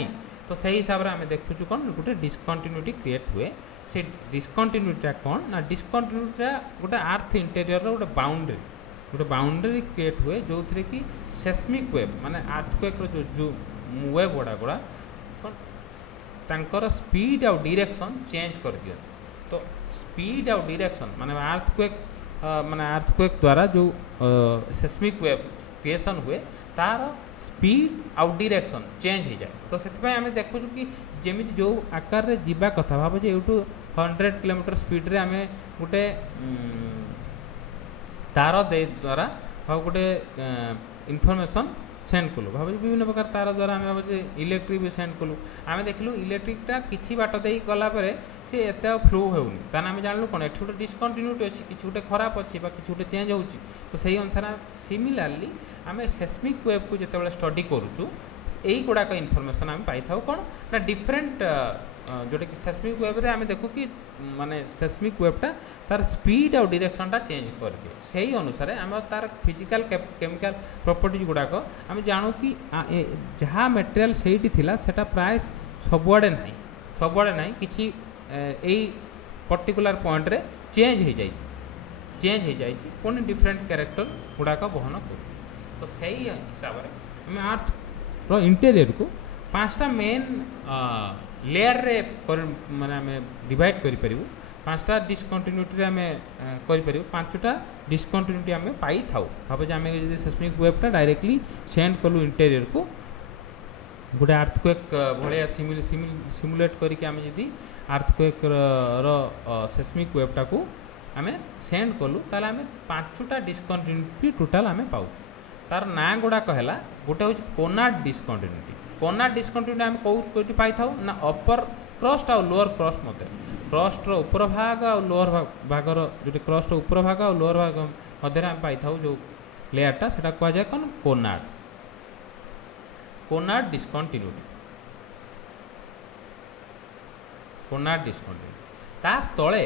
तो सही हिसाब से आम देखुचु कौन गोटे डिस्कंटिन्यूटी क्रिएट हुए से डिस्कंटिन्यूटीटा कौन ना डिस्कंटिन्यूटीटा गोटे आर्थ इंटेरियर गोटे बाउंड्री क्रिएट हुए जो थी कि सेस्मिक वेव माने अर्थक्वेक जो वेव गुड़ा तांकर स्पीड आउ डायरेक्शन चेंज कर दिया तो स्पीड आउ डायरेक्शन माने अर्थक्वेक द्वारा जो सेस्मिक वेव क्रिएशन हुए तार स्पीड आउ डायरेक्शन चेंज हो जाए तो से आम देखु कि जमी जो आकार रे जीवा कथा भाव जे यूटू 100 किलोमीटर स्पीड रे आमे गोटे तार दे द्वारा भाव गोटे इनफॉरमेशन सेंड कलु भाव विभिन्न प्रकार तार द्वारा आम भाव इलेक्ट्रिक भी सेंड कलु आम देखलु इलेक्ट्रिकटा किछि बाट दे गला परे से एत फ्लो होउनी ताने आम जानलु कोन एठी गोटे डिस्कंटिन्यूटी अछि किछि गोटे खराब अछि बा किछि गोटे चेंज होउछि तो सही अनुसार सिमिलरली आम सेस्मिक वेव को जेतेबेले स्टडी करूछु यही गुड़ाक इनफॉरमेशन आम पाई था कौन ना डिफरेंट जोटा कि सेस्मिक वेव रे आम देखू कि माने सेस्मिक वेवटा तार स्पीड और डायरेक्शनटा चेंज करके सही अनुसार आम तार फिजिकल केमिकल प्रॉपर्टीज गुड़ाक आम जानू कि जहाँ मेटेरियल सेठी थिला सेटा प्राय सबुआडे ना किछि एई पर्टिकुलर पॉइंट रे चेंज हो जाई पुणी डिफरेंट कैरेक्टर गुड़ाक बहन कर तो सही हिसाब से आम आर्थ रो इंटेरियर को 5टा मेन लेयर रे माने आम डिवाइड करि परिबु 5टा डिस्कंटिन्यूटी रे आम करि परिबु 5टा डिस्कंटिन्यूटी आम पाई थाउ भाबे जे आम जे सेस्मिक वेवटा डायरेक्टली सेंड कलु इंटेरियर को गोटे अर्थक्वेक भलिया सिमुलेट करिके आम जदी अर्थक्वेक रो सेस्मिक वेवटा को आम सेंड कलु ताले आम 5टा डिस्कंटिन्यूटी टोटल आम पाउ तार ना गुड़ाक है गोटे हूँ कोनार्ड डिस्कंटिन्यूटी आम कौटी पाई था ना अपर क्रस्ट आ लोअर क्रस्ट मध्य क्रस्ट ऊपर भाग आ लोअर भागर जो क्रस्ट ऊपर भाग आ लोअर भाग मध्य आम पाई था जो लेयरटा से कहुए कौन कोनार्ड डिस्कंटिन्यूटी ता तले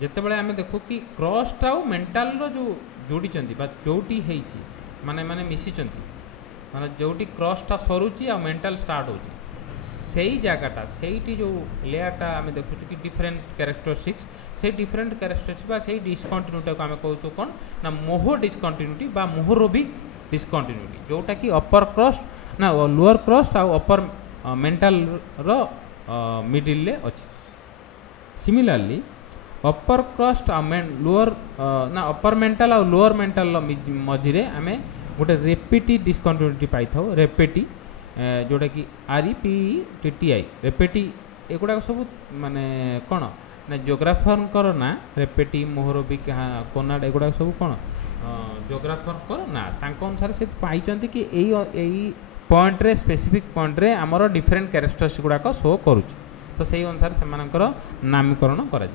जितेबाला आम देखू कि क्रस्ट आउ मेंटाल जो जोड़ी जोटी होती माने माने मिसिचंती माने जोटी क्रॉसटा सरुची आ मेंटल स्टार्ट होची सेही जगहटा सेही जो लेयरटा आम देखु कि डिफरेंट कैरेक्टरिस्टिक्स से डिफरेंट कैरेक्टरिस्टिक्स बा सेही डिस्कंटिन्यूटी को आम कहू कौन ना मोहो डिस्कंटिन्यूटी बा मोहोरोबिक डिस्कंटिन्यूटी जोटा कि अपर क्रस्ट ना लोअर क्रस्ट आ अपर मेंटल रो मिडिल ले अछि सिमिलरली अपर क्रस्ट लोअर ना अपर मेंटल और लोअर मेंटल मझे आम गोटे रेपेटी डिस्कंटिन्यूटी पाई था रेपेटी जोटा कि REPTI रेपेटी एगुड़ा सब माने कौन ना जोग्राफर ना रेपेटी मोहरोबिक कोनार्ड एगुड़ा सब कौन जोग्राफर ना अनुसार से पाई कि यही पॉइंट रे स्पेसिफिक पॉइंट रे आमर डिफरेंट कैरेक्टरिस्टिक्स गुड़ाक शो करुच्ची तो सही अनुसार से नामकरण करा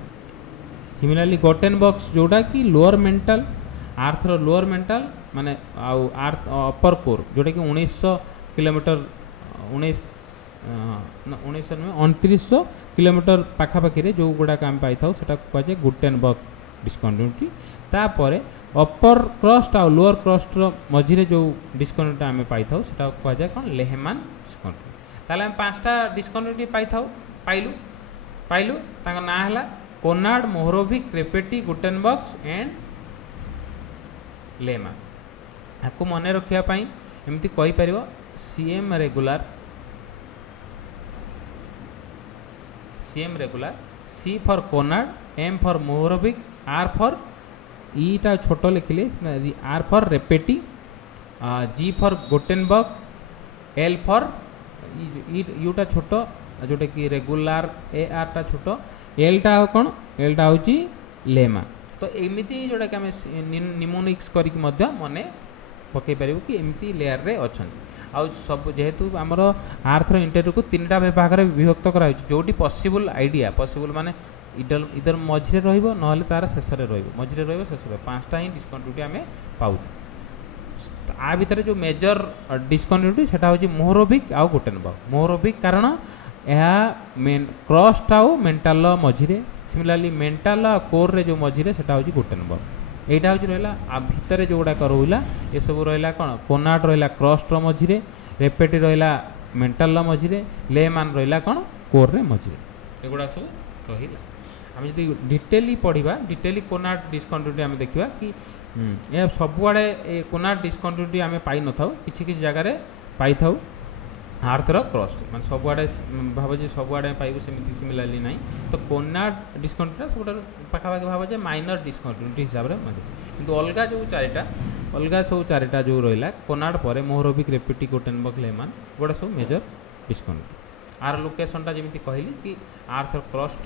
सिमिलरली गोटेन बॉक्स जोटा कि lower mental Arthur lower mental माने आउ आर्थ अपर कोर जोटा कि 1900 किलोमीटर 2900 किलोमीटर पाखापाखि जो गुड़ाक आम पाई था कहुए गुटेनबर्ग डिस्कंटिन्यूटी तापर अपर क्रस्ट आ लोअर क्रस्ट मझे जो डिस्कंटिन्यूटी आम पाई था कहुए कौन लेहमान डिस्कंटिन्यूटी ताले आम 5टा डिस्कंटिन्यूटी पाई था पाइलु ना है Conrad Mohorovicic Repetti Gutenberg and Lehmann आपको मन रखापी एमती कहीपर C M regular C for Conrad M for Mohorovicic R for ईटा छोट लिखिले R for Repetti G for Gutenberg L for यूटा छोट जोटा कि रेगुलार ए आरटा छोट एलटा कौन एलटा हूँ लेमा तो एमती जोटा कि आम निमोनिक्स करके मन पकई पार कि एमती लेयर रे अच्छा आउ सब जेहेतु आमर आर्थर इंटरव्यू को 3टा भाग में विभक्त कराई जोटी पॉसिबल आइडिया पॉसिबल माने इधर मझे रहा तार शेष मझे शेष 5टा ही डिस्कंटिन्यूटी आम पाऊँ आ भितर जो मेजर डिस्कंटिन्यूटी सेटा हूँ मोहरोबिक आउ गुटेनबर्ग मोहरोबिक कारण यह क्रस्ट आउ मेंटाल मझिरे सिमिलारली मेंटाल आ कोर रे जो मझिरे सेटा हूँ गुटेनबर्ग एटा हूँ रहा आ भितर जो गुड़ाक रहा ये सब रहा कौन कोनाट रहा क्रस्ट मझिरे रेपेटी रहा मेंटाल मझिरे लेमान रहा कौन कोर रे मझिरे एगुड़ा सब रहा आम जी डिटेली पढ़ा डिटेली कोनाट डिस्कंटिन्यूटी आम देखा कि यह सबुआड़े कोनाट डिस्कंटिन्यूटी आम पाई न था किसी जगार पाई था आर्थर क्रस्ट मैं सबुआड़े भाव जे सबुआड़े पाइबू सेमती सिमिलारली ना तो कोनाट डिस्कंटिन्यूटी सब पाखापाखि भाव जे माइनर डिस्कंटिन्यूटी हिसाब से किंतु अलग जो चारिटा अलग सब चारिटा जो रहा कोनाट पर मोहरोबिक रेपेटी गुटेनबर्ग लेमान गोटा सब मेजर डिस्कंटिन्यूटी आर लोकेशनटा जमी कहली कि आर्थर क्रस्ट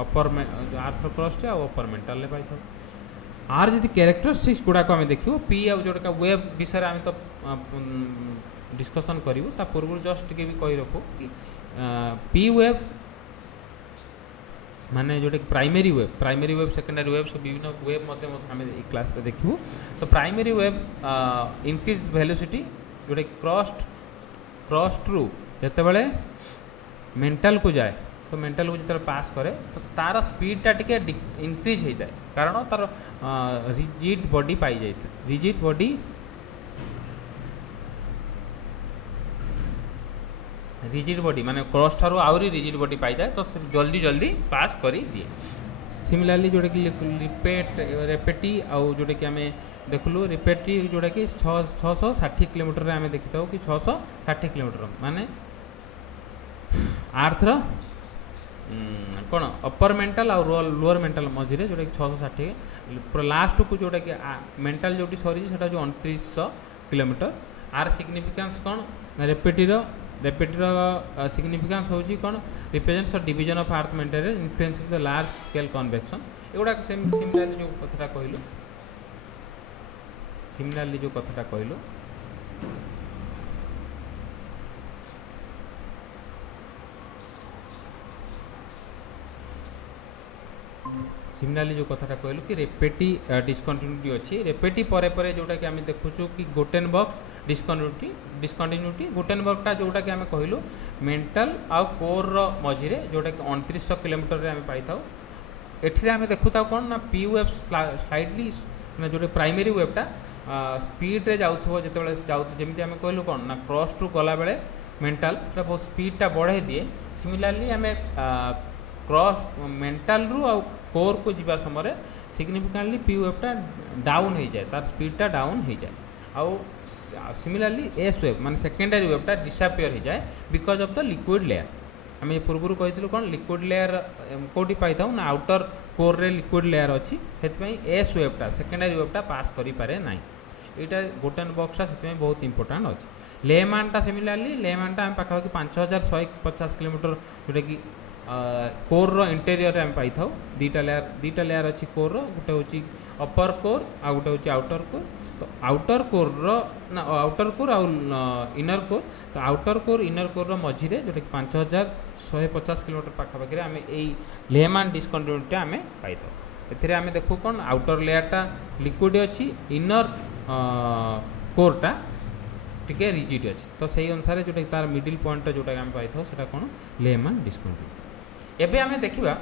अपर आर्थर क्रस्ट आ अपर मेंटाल पाई था आर जब क्यारेक्टरिस्टिक्स गुड़ाक आम देखो पी आ जोटा वेब विषय आम तो डिस्कसन करूँ ता पूर्व जस्ट टी भी कही रखू कि पी वेब माने जोटा प्राइमरी वेब सेकेंडरी वेब सब विभिन्न वेब आम क्लास में देखू तो प्राइमरी वेब इंक्रीज वेलोसिटी जोटा क्रस्ट रू जिते मेंटाल को जाए तो मेंटाल को जो पास करे तो तार स्पीडटा टिके इंक्रीज होता है कारण तार रिजिड बॉडी पाई जाए रिजिड बॉडी माने क्रॉस ठारू आउरी रिजिड बॉडी पाई जाए तो जल्दी जल्दी पास करी दिए सिमिलारली जोटा कि रेपेटी आउ जोटा कि आम देखलु रेपेटी जोटा कि 660 किलोमीटर आम देखी था कि 660 किलोमीटर माने आर्थर कौन अपर मेंटाल और लोअर मेंटाल मझे जोटा कि 660 पूरा लास्ट को जोटा कि मेंटाल जो सरी से 2900 किलोमीटर आर सिग्निफिकेंस कौन रेपेटीर सिग्निफिकेंस होची कौन represents the division of earth mantle influence the large scale convection एगुड़ा सिमिलारली जो कथाटा कहलु सिमिलारली जो कथाटा कहलु सिमिलारली जो कथाटा कहलु कि रेपेटी डिस्कंटिन्यूटी अच्छी रेपेटी परे परे जोटा कि आम देखुचु कि गुटेनबर्ग डिस्कंटिन्यूटी गुटेनबर्गटा जोटा कि आम कहलु मेंटाल आउ कोर मझिरे जोटा कि 2900 किलोमीटर आम पाई था एठी आम देखुता कौन ना पी वेब स्लाइडली ना जो प्राइमरी वेबटा स्पीड रे जाउथबो जेतेबेले जाउ जेमती आम कहलु कौन ना क्रॉस टू गला बेले मेंटाल बहुत स्पीडटा बढ़ाई दिए सिमिलारली आम क्रॉस मेंटाल रु आउ कोर को जीवा समय सिग्निफिकेंटली पी वेबटा डाउन हो जाए तार स्पीडटा डाउन हो जाए आउ सिमिलारली एस वेब माने सेकेंडरी वेबटा डिसअपियर हो जाए because of the liquid layer आम ये पूर्व कही कौन लिक्विड लेयर कौटी पाई था ना आउटर कोर रे लिक्विड लेयर अच्छी से एस वेबटा सेकेंडरी वेबटा पास करि पारे ना यहाँ गुटेनबर्गटा से बहुत इंपोर्टाट अच्छी लेमानटा सिमिलारली लेमानटा आम पाखापाखि 5150 किलोमीटर जोटा कि कोर रो इंटेरियर आम पाई था दीटा लेयर अच्छी कोर रो गोटे हूँ अपर कोर आ गोटे हूँ आउटर कोर तो आउटर कोर ना आउटर कोर आउ इनर कोर तो आउटर कोर इनर कोर मझिरे जोटा कि 5150 किलोमीटर पाखापाखि आम यही लेमान डिस्कंटिन्यूटी आम पाई था एम देखू कौन आउटर लेयरटा लिक्विड अच्छी इनर कोरटा टिके रिजिड अच्छी तो सही अनुसार जोटा तार मिडिल पॉइंट जोटा आम पाई था कौन लेमान डिस्कंटिन्यूटी एबे आम देखा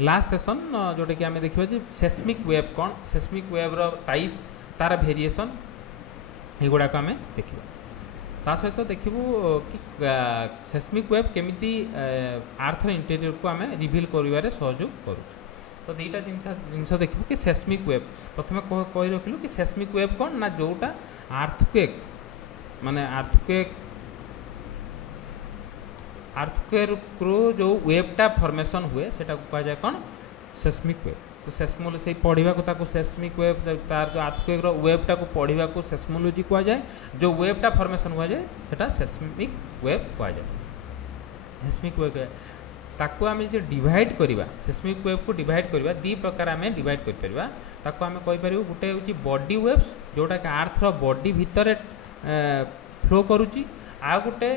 लास्ट सेशन जोटा कि आम देखा सेस्मिक वेब कौन सेस्मिक वेब टाइप तार वेरिएशन एगुड़ाक आम देखा ता सहित देखू कि सेस्मिक वेब केमिति आर्थर इंटेरियर को आम रिविल करिवारे सहयोग करूँ तो दुईटा जिनस देखू कि सेस्मिक वेब प्रथम कही रखिलु कि सेस्मिक वेब कौन ना जोटा आर्थक्वेक माने आर्थक्वेक रो जो वेबटा फॉर्मेशन हुए सेटा कह जाए कौन सेस्मिक वेब तो सेस्मोल से पढ़ा को सेस्मिक वेव तार जो अर्थक्वेक वेवटा को पढ़ा को सेस्मोलोजी कह जाए जो वेवटा फॉर्मेशन हुआ जाए सेटा सेस्मिक वेव कह जाए सेस्मिक वेव ताको आम जो डिवाइड करवा सेस्मिक वेव को डिवाइड करवा दी प्रकार आम डिवाइड कर ताको आम कहीपर गोटे हूँ बॉडी वेव्स जोटा कि आर्थर बॉडी भितर फ्लो करुच्ची आ गोटे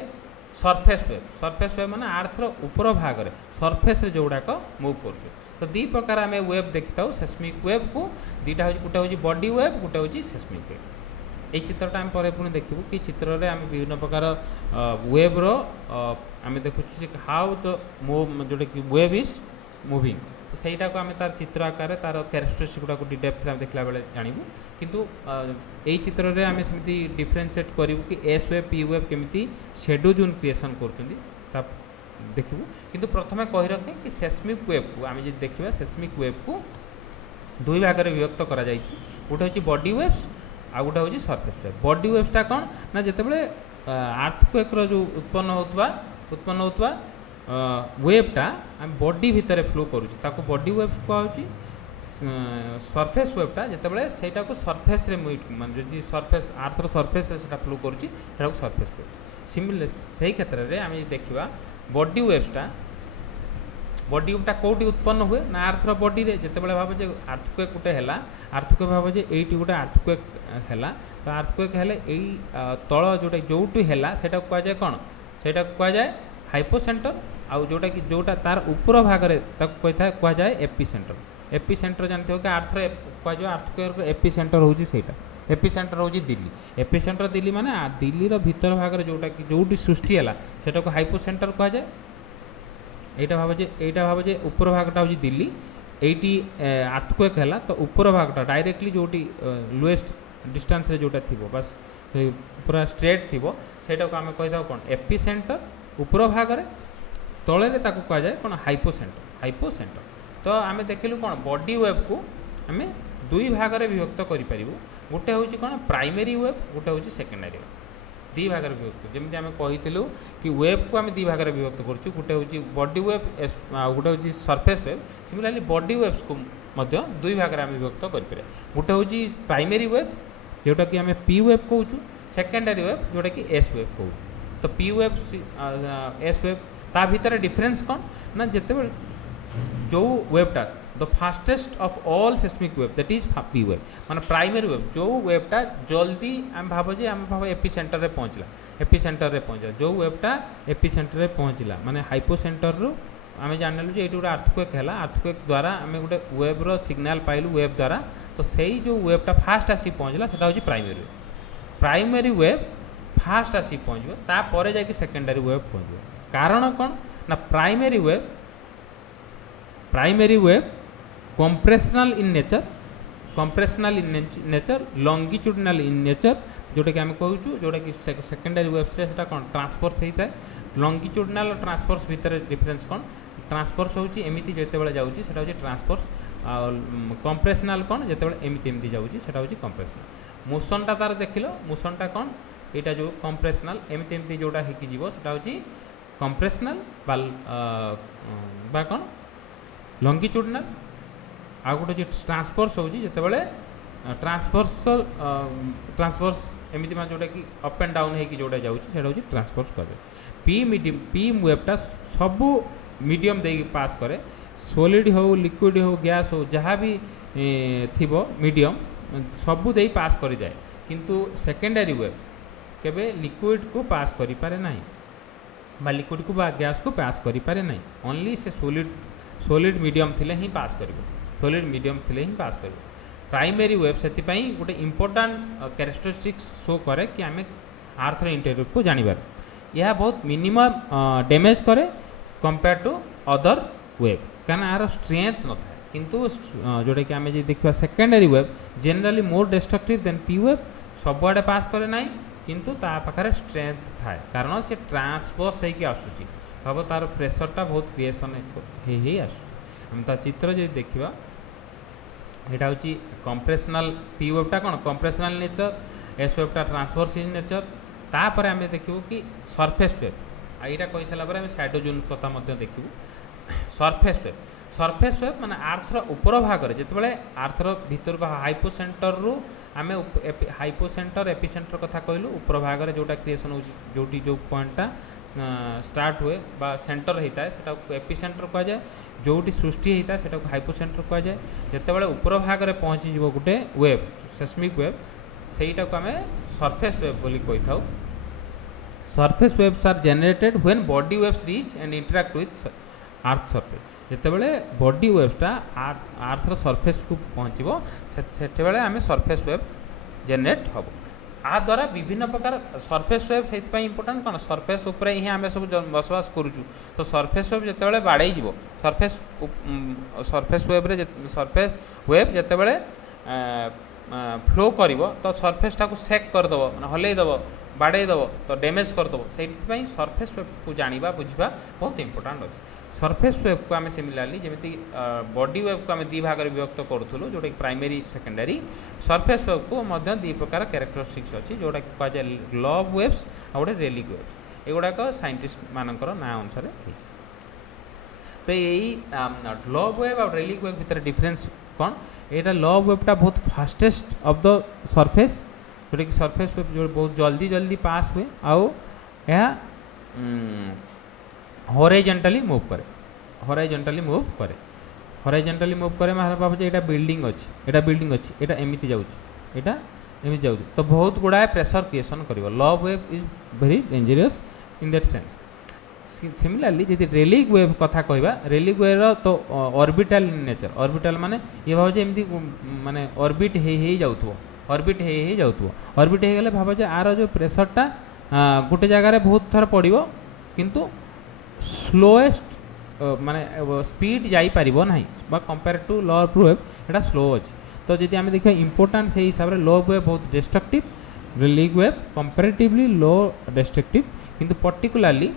सरफेस वेव माने आर्थर ऊपर भाग में सरफेस जोड़ाक मूव कर तो दी प्रकार आम वेव देखी था सेस्मिक वेव को दीटा हूँ गोटे हूँ बॉडी वेव गोटे हूँ सेस्मिक वेव ये चित्रटा आम पर पुणी देखू कि चित्र में आम विभिन्न प्रकार वेव्र आम देखु हाउ द मूव जोटा कि वेव इज मूविंग सहीटा को आम तार चित्र आकार तार कैरेक्टरिस्टिक गुड़ा डेप्थ आम देखला बेले जानबू किंतु यही चित्र में आम सेमती डिफरेन्शिएट करूँ कि एस वेव पी वेव केमी शेडो जोन क्रिएसन कर देखू किंतु प्रथम कही रखें कि सेस्मिक वेव को आम जो देखा सेस्मिक वेव को दुई भाग में विभक्त करा गोटे हूँ बॉडी वेव्स आ गोटे हूँ सरफेस वेव बॉडी वेव्सटा कौन ना जितेबाला अर्थक्वेक जो उत्पन्न होता वेवटा आम बॉडी भितर फ्लो करुँच बॉडी वेव्स कहूँ सरफेस वेवटा जितेबाला सेटा को सरफेस मान जी सरफेस आर्थर सरफेस से फ्लो करुँच सरफेस वेव सिमिलर से क्षेत्र में आम देखा बॉडी वेव्सटा कौटी उत्पन्न हुए ना आर्थर बॉडी रे जितेबाला भाव जे अर्थक्वेक गोटे है अर्थक्वेक भाव जे एटी गोटे अर्थक्वेक है तो अर्थक्वेक हेले तल जोटा जोटू है सेटा कहुए कौन सेटा कहुए हाइपोसेंटर आउ जोटा कि जोटा तार ऊपर भाग में कहुए एपिसेंटर एपिसेंटर जानते हो कि आर्थर कहुए अर्थक्वेक एपिसेंटर होची सेटा एपिसेंटर होची दिल्ली एपिसेंटर दिल्ली माने दिल्लीर भीतर भाग में जोटा कि जोटी सृष्टि है सेटा को हाइपोसेंटर कहुए एटा भाव जे ऊपर भागटा हूँ दिल्ली एटी अर्थक्वेक है तो ऊपर भागटा डायरेक्टली जोटी लोएस्ट डिस्टेंस रे जोटा थी बस पूरा स्ट्रेट थी सेटा को आम कही कौन एपिसेंटर ऊपर भाग में तले कहुए कौन हाइपोसेंटर तो आम देखिलु कौन बॉडी वेव को आम दुई भाग में विभक्त करूँ गोटे हूँ कौन प्राइमरी वेव गोटे हूँ सेकेंडरी वेव दी भाग में विभक्त जमी आम कही कि वेव को आम दी भाग में विभक्त करुँ गोटे हूँ बॉडी वेव गोटे हूँ सरफेस वेव सिमिलारली बॉडी वेव्स को दुई भाग में आम विभक्त कर गोटे हूँ प्राइमरी वेव जोटा कि आम पी वेव कहूँ सेकेंडरी वेव जोटा कि एस वेव कहूँ तो पी वेव एस वेव ता भीतर डिफरेन्स कौन ना जिते जो वेवटा the fastest of all seismic wave that is P wave माने प्राइमरी वेव जो वेवटा जल्दी आम भाव एपिसेंटर रे पहुँचला जो वेवटा एपिसेंटर रे पहुँचला माने हाइपोसेंटर रु आम जान ये गोटे अर्थक्वेक है अर्थक्वेक द्वारा आम गोटे वेव्र सिग्नाल पाइलु वेव द्वारा तो सही जो वेवटा फास्ट आसी पहुँचला सेटा हूँ प्राइमरी वेव फास्ट आसी पहुँच तापर जाकि सेकेंडरी वेव पहुँच कारण कौन ना primary wave compressional in nature longitudinal in nature जोटा कि आम कहूँ जोटा कि सेकेंडरी वेव्स से कौन ट्रांसफर्स होता है लॉन्गिट्यूडिनल और ट्रांसफर्स भितर डिफरेन्स कौन ट्रांसफर्स होती एमती जिते जाऊँगी सेटा हूँ ट्रांसफर्स कंप्रेशनल कौन जिते एमती जाऊँगी सेटा हूँ कंप्रेशनल मोशनटा तार देख लो मोशनटा कौन यहाँ जो कंप्रेशनल एमती जोटा हो हूँ कंप्रेशनल बा कौन लॉन्गिट्यूडिनल आ गोटे ट्रांसफर्स होती जितेबाला ट्रांसफर्स एमती मान जोटा कि अप एंड डाउन होगी जोटा जाऊँगी हूँ ट्रांसफर्स करे पी वेवटा सबू मीडियम दे पास करे सॉलिड हो लिक्विड हो गैस हो जहाँ भी थी मीडियम सबू दे पास कर जाए किंतु सेकेंडरी वेव केबे लिक्विड को पास करि पारे नहीं बा लिक्विड को बा गैस को पास करि पारे नहीं ओनली से सॉलिड मीडियम थिले ही पास करिवो सॉलिड मीडियम थिले ही पास करिवो प्राइमरी वेव से गोटे इंपोर्टाट कैरेक्टरिस्टिक्स शो करे कि आम आर्थर इंटीरियर को जानिबार यह बहुत मिनिमम डैमेज करे कंपेयर टू अदर वेव कारण यार स्ट्रेंथ न था किंतु जोटा कि आम देखा secondary wave generally more destructive than P wave सबुआड़े पास करे ना किंतु ता पाखरे स्ट्रेंथ थाए कारण से ट्रांसफर्स होगी आसूची भाव तार प्रेसरटा बहुत क्रिएसन आम ता चित्र जो देखा यहाँ हूँ कंप्रेशनल पी वेवटा कौन कंप्रेशनल नेचर एस वेवटा ट्रांसफर्स इन नेचर तापर आम देखू कि सरफेस वेव यहाँ कही सारापर आम साइडोजोन कथा देखू सरफेस वेव सरफेस वेब माने आर्थर ऊपर भाग रे जेतेबेले आर्थर भीतर को हाइपोसेंटर रु आमे हाइपोसेंटर एपिसेंटर कथा कहलु ऊपर भाग रे जोटा क्रिएशन हो जोटी जो पॉइंटटा स्टार्ट हुए बा सेंटर होता है सेटा एपिसेंटर कह जाए जोटी सृष्टि होता है सेटा हाइपोसेंटर कह जाए जेतेबेले ऊपर भाग रे पहुंची जीवो गुटे वेब सेस्मिक वेब सेटा को आमे सरफेस वेब बोली कहि though surface waves are generated when body waves reach and interact with earth surface जेतेबेले बॉडी वेव्सटा आर्थर सरफेस को पहुँचो सेतेबेले आमे सरफेस वेब जनरेट हम आ द्वारा विभिन्न प्रकार सरफेस वेब से इंपोर्टेंट कौन सरफेस उपर ही आम सब बसवास करूँ तो सरफेस वेब जितेबाला बाड़े सरफेस सरफेस वेब रे सरफेस वेब जितेबाला फ्लो कर तो सरफेस टाक सेक करदेव मैं हलईदेव बाड़ेदेव तो डैमेज करदेव से सरफेस वेब को जाना बुझा बहुत इंपोर्टेंट अच्छे सरफेस वेब को आम सिमिलारली जमी बॉडी वेब को आम दी भाग में विभक्त करूँ जोटा कि प्राइमरी सेकेंडरी सरफेस वेब को दी प्रकार कैरेक्टरिस्टिक्स अच्छी जोटा कह जाए ग्लोब वेब्स आ गोटे रेलिक वेब्स एगुड़ाक साइंटिस्ट मानकर ना अनुसार तो यही ग्लोब वेब और रेलिक वेब भितर डिफरेंस कौन यहाँ लॉब वेबटा बहुत फास्टेस्ट ऑफ द सरफेस जोटा कि सरफेस वेब जो बहुत जल्दी जल्दी पास हुए आउ यह हॉरिजॉन्टली मूव करे हॉरिजॉन्टली मूव करे हॉरिजॉन्टली मूव करे मैं भावुँ यहाँ बिल्डिंग अच्छी यहाँ बिल्डिंग अच्छी यहाँ एमती जाऊँगी यहाँ एमती जाऊँगी तो बहुत गुड़ाए प्रेशर क्रिएशन कर love wave is very dangerous in that sense similarly जी रेलिक वेब कथा कहवा रेलिक वेब तो ऑर्बिटल इन नेचर ऑर्बिटल माने ये भाव एमती माने ऑर्बिट हो जाऊँ ऑर्बिट हो जाऊँ ऑर्बिट हो गले भाव आर जो प्रेशरटा गोटे जगार बहुत थर पड़ो किंतु स्लोएस्ट माने स्पीड जापर ना कंपेयर टू लॉब वेब यहाँ स्लो अच्छी तो जी आम देखा इंपोर्टाट से हिसाब से लॉब वेब बहुत destructive relic web comparatively low destructive किंतु पर्टिकुलारली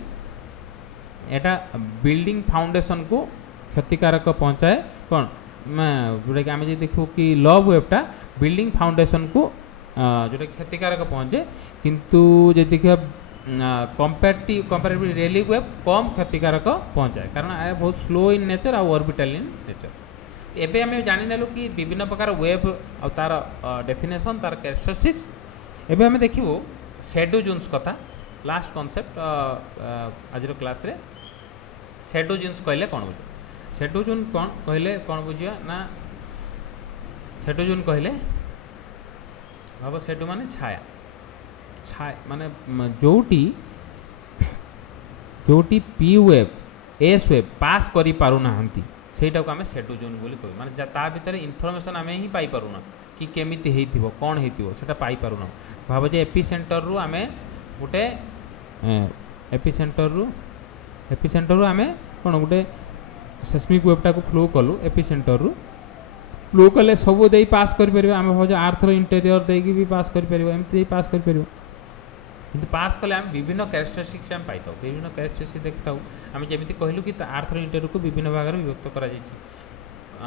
यहाँ बिल्डिंग फाउंडेशन को क्षतिकारक पहुँचाए कौन मैं जोटा कि आम देखू कि लॉब वेबटा बिल्डिंग फाउंडेशन को जोटा क्षतिकारक पहुँचे किंतु जो देखिए कंपेरेटिवली रेलिक वेब कम क्षतिकारक पहुँचाए कारण यह बहुत स्लो इन नेचर आ ऑर्बिटल इन नेचर एबे आम जानी कि विभिन्न प्रकार वेब और तार डेफिनेशन तार कैरेक्टरिस्टिक्स एबे आम देखू शैडो जोन्स कथा लास्ट कॉन्सेप्ट आज क्लास रे शैडो जोन्स कहले कौन बुझ शैडो जोन कौन कहले कौन बुझा ना शैडो जोन कहले भाव शैडो माने छाया छाया माने जोटी जोटी पी वेब एस वेब पास करी पारु नाहंती सेटा को आमे शैडो जोन बोली कह माने ता भीतर इनफॉरमेशन आमे ही पाई पारुना कि केमिति हेइथिबो कोन हेइथिबो सेटा पाई पारुना भाव जे एपिसेंटर रु आमे गोटे एपिसेंटर रु आमे कौन गोटे सेस्मिक वेबटा को फ्लो कलु एपिसेंटर रु फ्लो कले सब दे पास कर परिबो आमे भाव आर्थर इंटीरियर देकी भी पास कर परिबो एमती पास कर परिबो किंतु पास कले आम विभिन्न कैरेक्टरिस्टिक्स आम पाई विभिन्न कैरेक्टरिस्टिक्स देखता आम जमी कहलु कि आर्थर इंटीरियर को विभिन्न भाग में विभक्त करा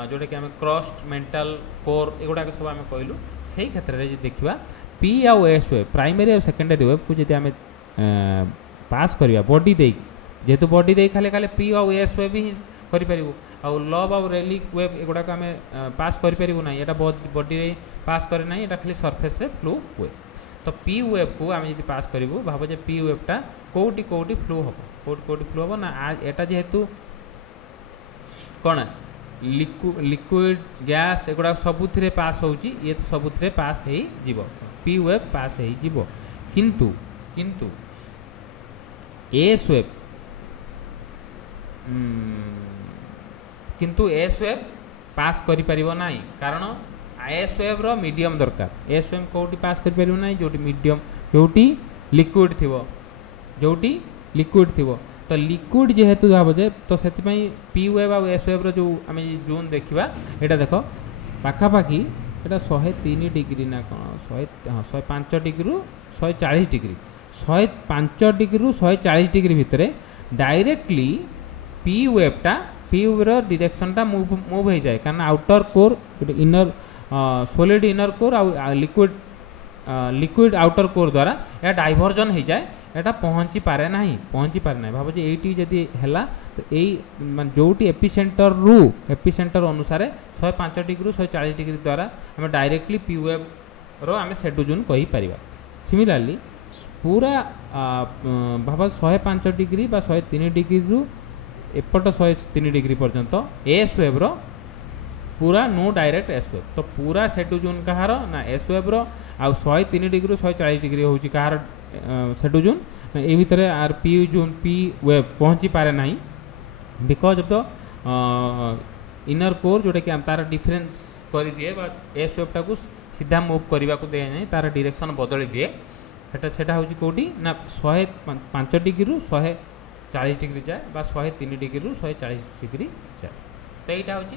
जोटा कि आम क्रस्ट मेंटल कोर एगुड़ाक सब आम कहलु से क्षेत्र में देखा पी आउ एस वेब प्राइमरी और सेकेंडरी वेब को जब आम पास करवा बॉडी दे जेहेतु बॉडी दे खाली खाली पी आउ एस वेब ही करूँ आउ लॉब आउ रेलिक वेब एगुड़ाक आम पास करूँ ना यहाँ बॉडी पास करे ना यहाँ खाली सरफेस रे फ्लो हुए तो पी वेब को आम जो पास करूँ भाव जे पी वेबटा कौटी कौटी फ्लो हम कौटी फ्लो हम ना यहाँ जेहेतु कौन लिक्विड गैस एगुड़ा सबुथिरे पास होची ये तो सबुथिरे पास हो जीवो पी वेब पास हो जीवो किंतु किंतु एस वेब किंतु एस वेब पास करि परिबो नाही कारण एस वेब रो मीडियम दरकार एस वेब कोटी पास करि परिबो नाही जोटी मीडियम जोटी लिक्विड थिवो जोटी लिक्विड थिवो तो लिक्विड जेहेतु भाव जे तो से पी वेब और एस वेब जो आम जोन देखा यहाँ देख पाखापाखि यहाँ 103 डिग्री ना कौन 105 डिग्री 140 डिग्री 105 डिग्री 140 डिग्री भितर डायरेक्टली पी वेबटा पी वेब डायरेक्शनटा मूव हो जाए कारण outer core inner solid inner core आ लिक्विड लिक्विड आउटर कोर द्वारा यह डाइवर्जन हो जाए एटा पहुँची पारे ना भाव ये जदि है तो यही जो एपिसेंटर अनुसार 105 डिग्री 140 डिग्री द्वारा आम डायरेक्टली पी वेब रो आम सेडुजून कहीपर। सिमिलारली पूरा भाव 105 डिग्री 103 डिग्री रु एपट 103 डिग्री पर्यंत एस वेब रो पूरा नो डायरेक्ट एस वेब तो पूरा सेडुजून कहार ना एस वेब रो आ 103 डिग्री 140 डिग्री हूँ कहार सेडुजून ये भितर आर पी जून पी वेब पहुँची पारे ना because of the inner core जोटा कि तार डिफरेन्स कर दिए एस वेब टाक सीधा मुव करने को दिए ना तार डायरेक्शन बदली दिए सेटा हूँ कौटी ना 105 डिग्री 140 डिग्री जाए 103 डिग्री 140 डिग्री जाए तो यहाँ हूँ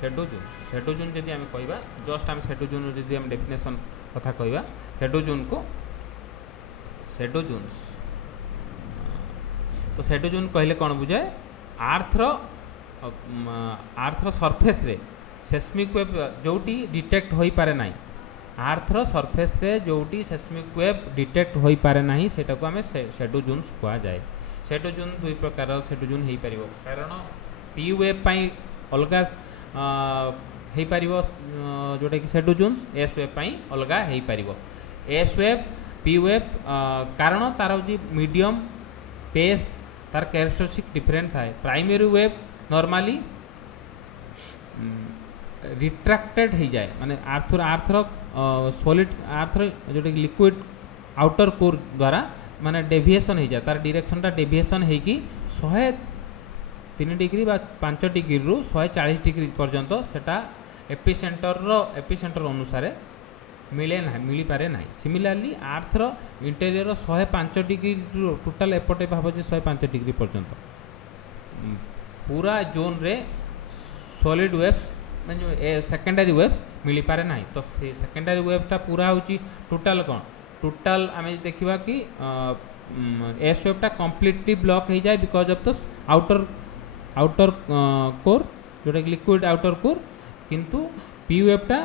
सेडुजून जदि आम कह जस्ट आम सेडुजून जदि आम डेफिनेशन कथा कह सेडुजून को सेडुजून्स तो सेडुजून कहले कौन बुझाए आर्थर सरफेस रे सेस्मिक वेब जोटी डिटेक्ट हो पारे ना आर्थर सरफेस रे जोटी सेस्मिक वेब डिटेक्ट हो पारे ना सेटा को आम सेडुजून्स कह जाए। सेडुजून दुई प्रकार सेडुजून हो पार कारण पी वेब पाई अलगा हो पार जोटा कि सेडुजून्स एस वेब पाई अलगा हो पार एस वेब पी वेब कारण तार हूँ मीडियम पेस तार कैरेक्टरिस्टिक डिफरेंट थाए प्राइमरी वेब नॉर्मली रिट्रैक्टेड हो जाए माने आर्थर सॉलिड आर्थर जोटा कि लिक्विड आउटर कोर द्वारा माने डेविएशन हो जाए तार डायरेक्शनटा डेविएशन होगी 103 डिग्री 5 डिग्री रु 140 डिग्री पर्यंत सेटा एपिसेंटर अनुसार मिले ना मिल पारे ना। सिमिलारली आर्थर इंटेरियर 105 डिग्री टोटाल एपटे भाव 105 डिग्री पर्यंत पूरा जोन रे सॉलिड वेब्स मैं सेकेंडरी वेब मिल पारे ना तो से सेकेंडरी वेबटा पूरा हूँ टोटाल कौन टोटाल आम देखा कि एस वेबटा कम्प्लीटली ब्लॉक हो जाए because of the outer core जोटा कि लिक्विड आउटर कोर किंतु पी वेबटा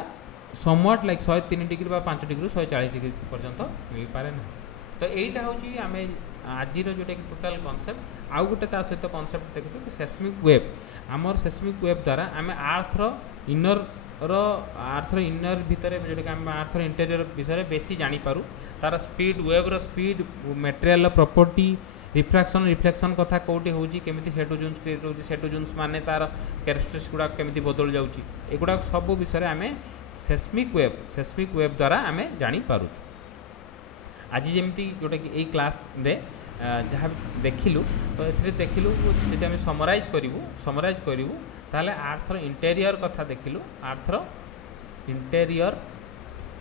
somewhat like 103 degree 5 degree 140 degree पर्यंत मिल पारे ना तो यहीटा हूँ आम आज जोटा कि टोटाल कनसेप्ट आउ गोटे सहित कनसेप्ट देखु कि सेस्मिक वेब आमर सेस्मिक वेब द्वारा आम आर्थर इनर भितर जोटा कि आम आर्थर इंटेरियर विषय बेसी जानीपारू तार स्पीड वेब्र स्पीड मटेरियल प्रॉपर्टी रिफ्लेक्शन कथा कौटी हूँ केमी सेडुजून्स क्रिएट हो सेडुजून्स माने तार कैरेक्टरिस्टिक्स गुड़ा केमी बदल जाऊँगी एगुड़ा सब विषय आम सेस्मिक वेब द्वारा आम जानीपार आज जमी जोटा कि यही क्लास रे जहाँ देखिलु तो ये देखिलु जब आम समराइज करूँ ताले आर्थर इंटेरियर कथा देखिलु आर्थर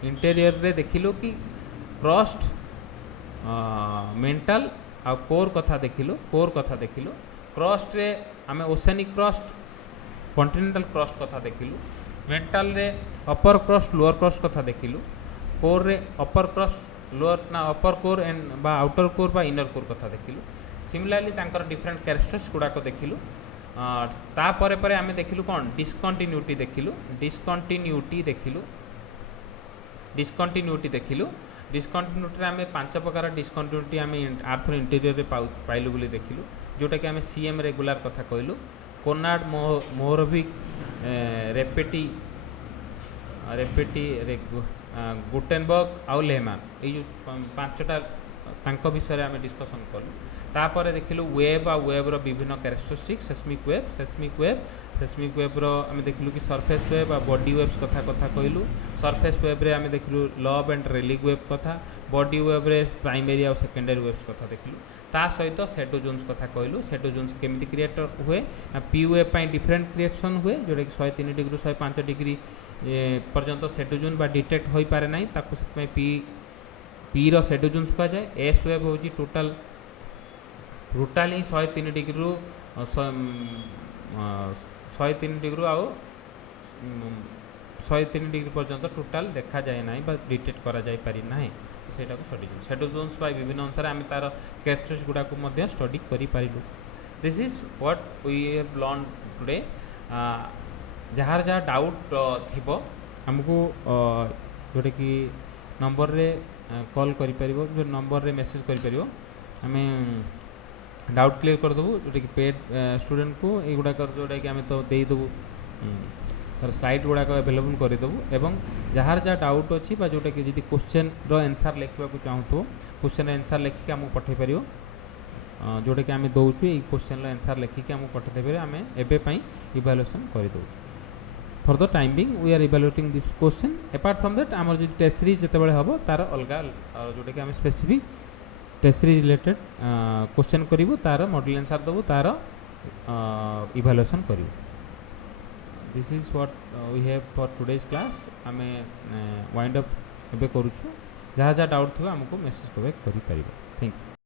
इंटेरियर रे देखिलु कि क्रस्ट मेंटल आ कोर कथा देखिलु क्रस्ट रे आम ओसेनिक क्रस्ट कॉन्टिनेंटल क्रस्ट कथा देखिलु मेंटल रे अपर क्रस्ट लोअर क्रस्ट कथा देखिलु कोर रे अपर क्रस्ट लोअर ना अपर कोर एंड बा आउटर कोर बा इनर कोर कथा देखिलु सिमिलरली तांकर डिफरेंट कैरेक्टरिस्टिक्स गुड़ाक देखिलु तापर पर आम देखिलु कौन डिस्कंटिन्यूटी डिस्कंटिन्यूटी आम 5 प्रकार डिस्कंटिन्यूटी आम आर्थर इंटेरियर पाइलु बोली देखिलु जोटा कि आम सीएम रेगुलर कथा कहलु कोनार्ड मोहरविक रेपेटी गुटेनबर्ग आउ लेहमान ये 5टा तांक विषय आम डिस्कसन कलु तापर देखिलु वेब आ वेब रो विभिन्न कैरेक्टरिस्टिक्स सेस्मिक वेब रो आम देखिलु कि सरफेस वेब आ बॉडी वेब्स कथा कहलु सरफेस वेब रे आम देखिलु लव एंड रेलिक वेब कथा बॉडी वेब रे प्राइमरी आ सेकेंडरी वेब्स कथा देखिलु ता सहित सेडुजून्स कथा कहलु सेडुजून्स केमिति क्रिएट हुए पी वेब पाई डिफरेंट क्रिएशन हुए जोटा कि 103 डिग्री 105 डिग्री पर्यंत सेडुजून बा डिटेक्ट हो पारे ना ताकू से पी रो सेडुजून्स कह जाए एस वेब हूँ टोटाली 103 डिग्री 103 डिग्री आउ 103 डिग्री पर्यंत टोटाल देखा जाए ना डिटेक्ट करा जाए पारि ना सेटा को सेडुजून्स विभिन्न अनुसार आम तार कैरेक्टरिस्टिक्स गुड़ाक स्टडी करूँ this is what we have learn today जार जहाँ डाउट थी आमको जोटा कि नंबर रे कॉल करिपरिबो जो नंबर रे मेसेज करिपरिबो आमे डाउट क्लियर करदेबू जोटा कि पेड स्टूडेंट को युवाक जोटा कि आम तो देदेबू तार स्लाइड गुड़ाक एभेलेबल करदेबू एवं जार जहाँ डाउट अच्छी जोटा कि जी क्वेश्चन आंसर लिखा चाहूँ क्वेश्चन आंसर लिखिक आमको पठे पार जोटा कि आम दौचु ये क्वेश्चन आंसर लिखिक आमको पठे आम एवं इवालुएसन करदे for the time being we are evaluating this question apart from that आम जो टेस्ट सीरीज जिते हम तार अलग जोटा कि आम specific test series related question करूँ तार मॉडल आंसर देवु तार इवालुएसन करूँ this is what we have for today's class आम वाइंड अप एवं करुँ जहाँ जहाँ डाउट थी आमको मेसेज करेक्ट कर थैंक यू।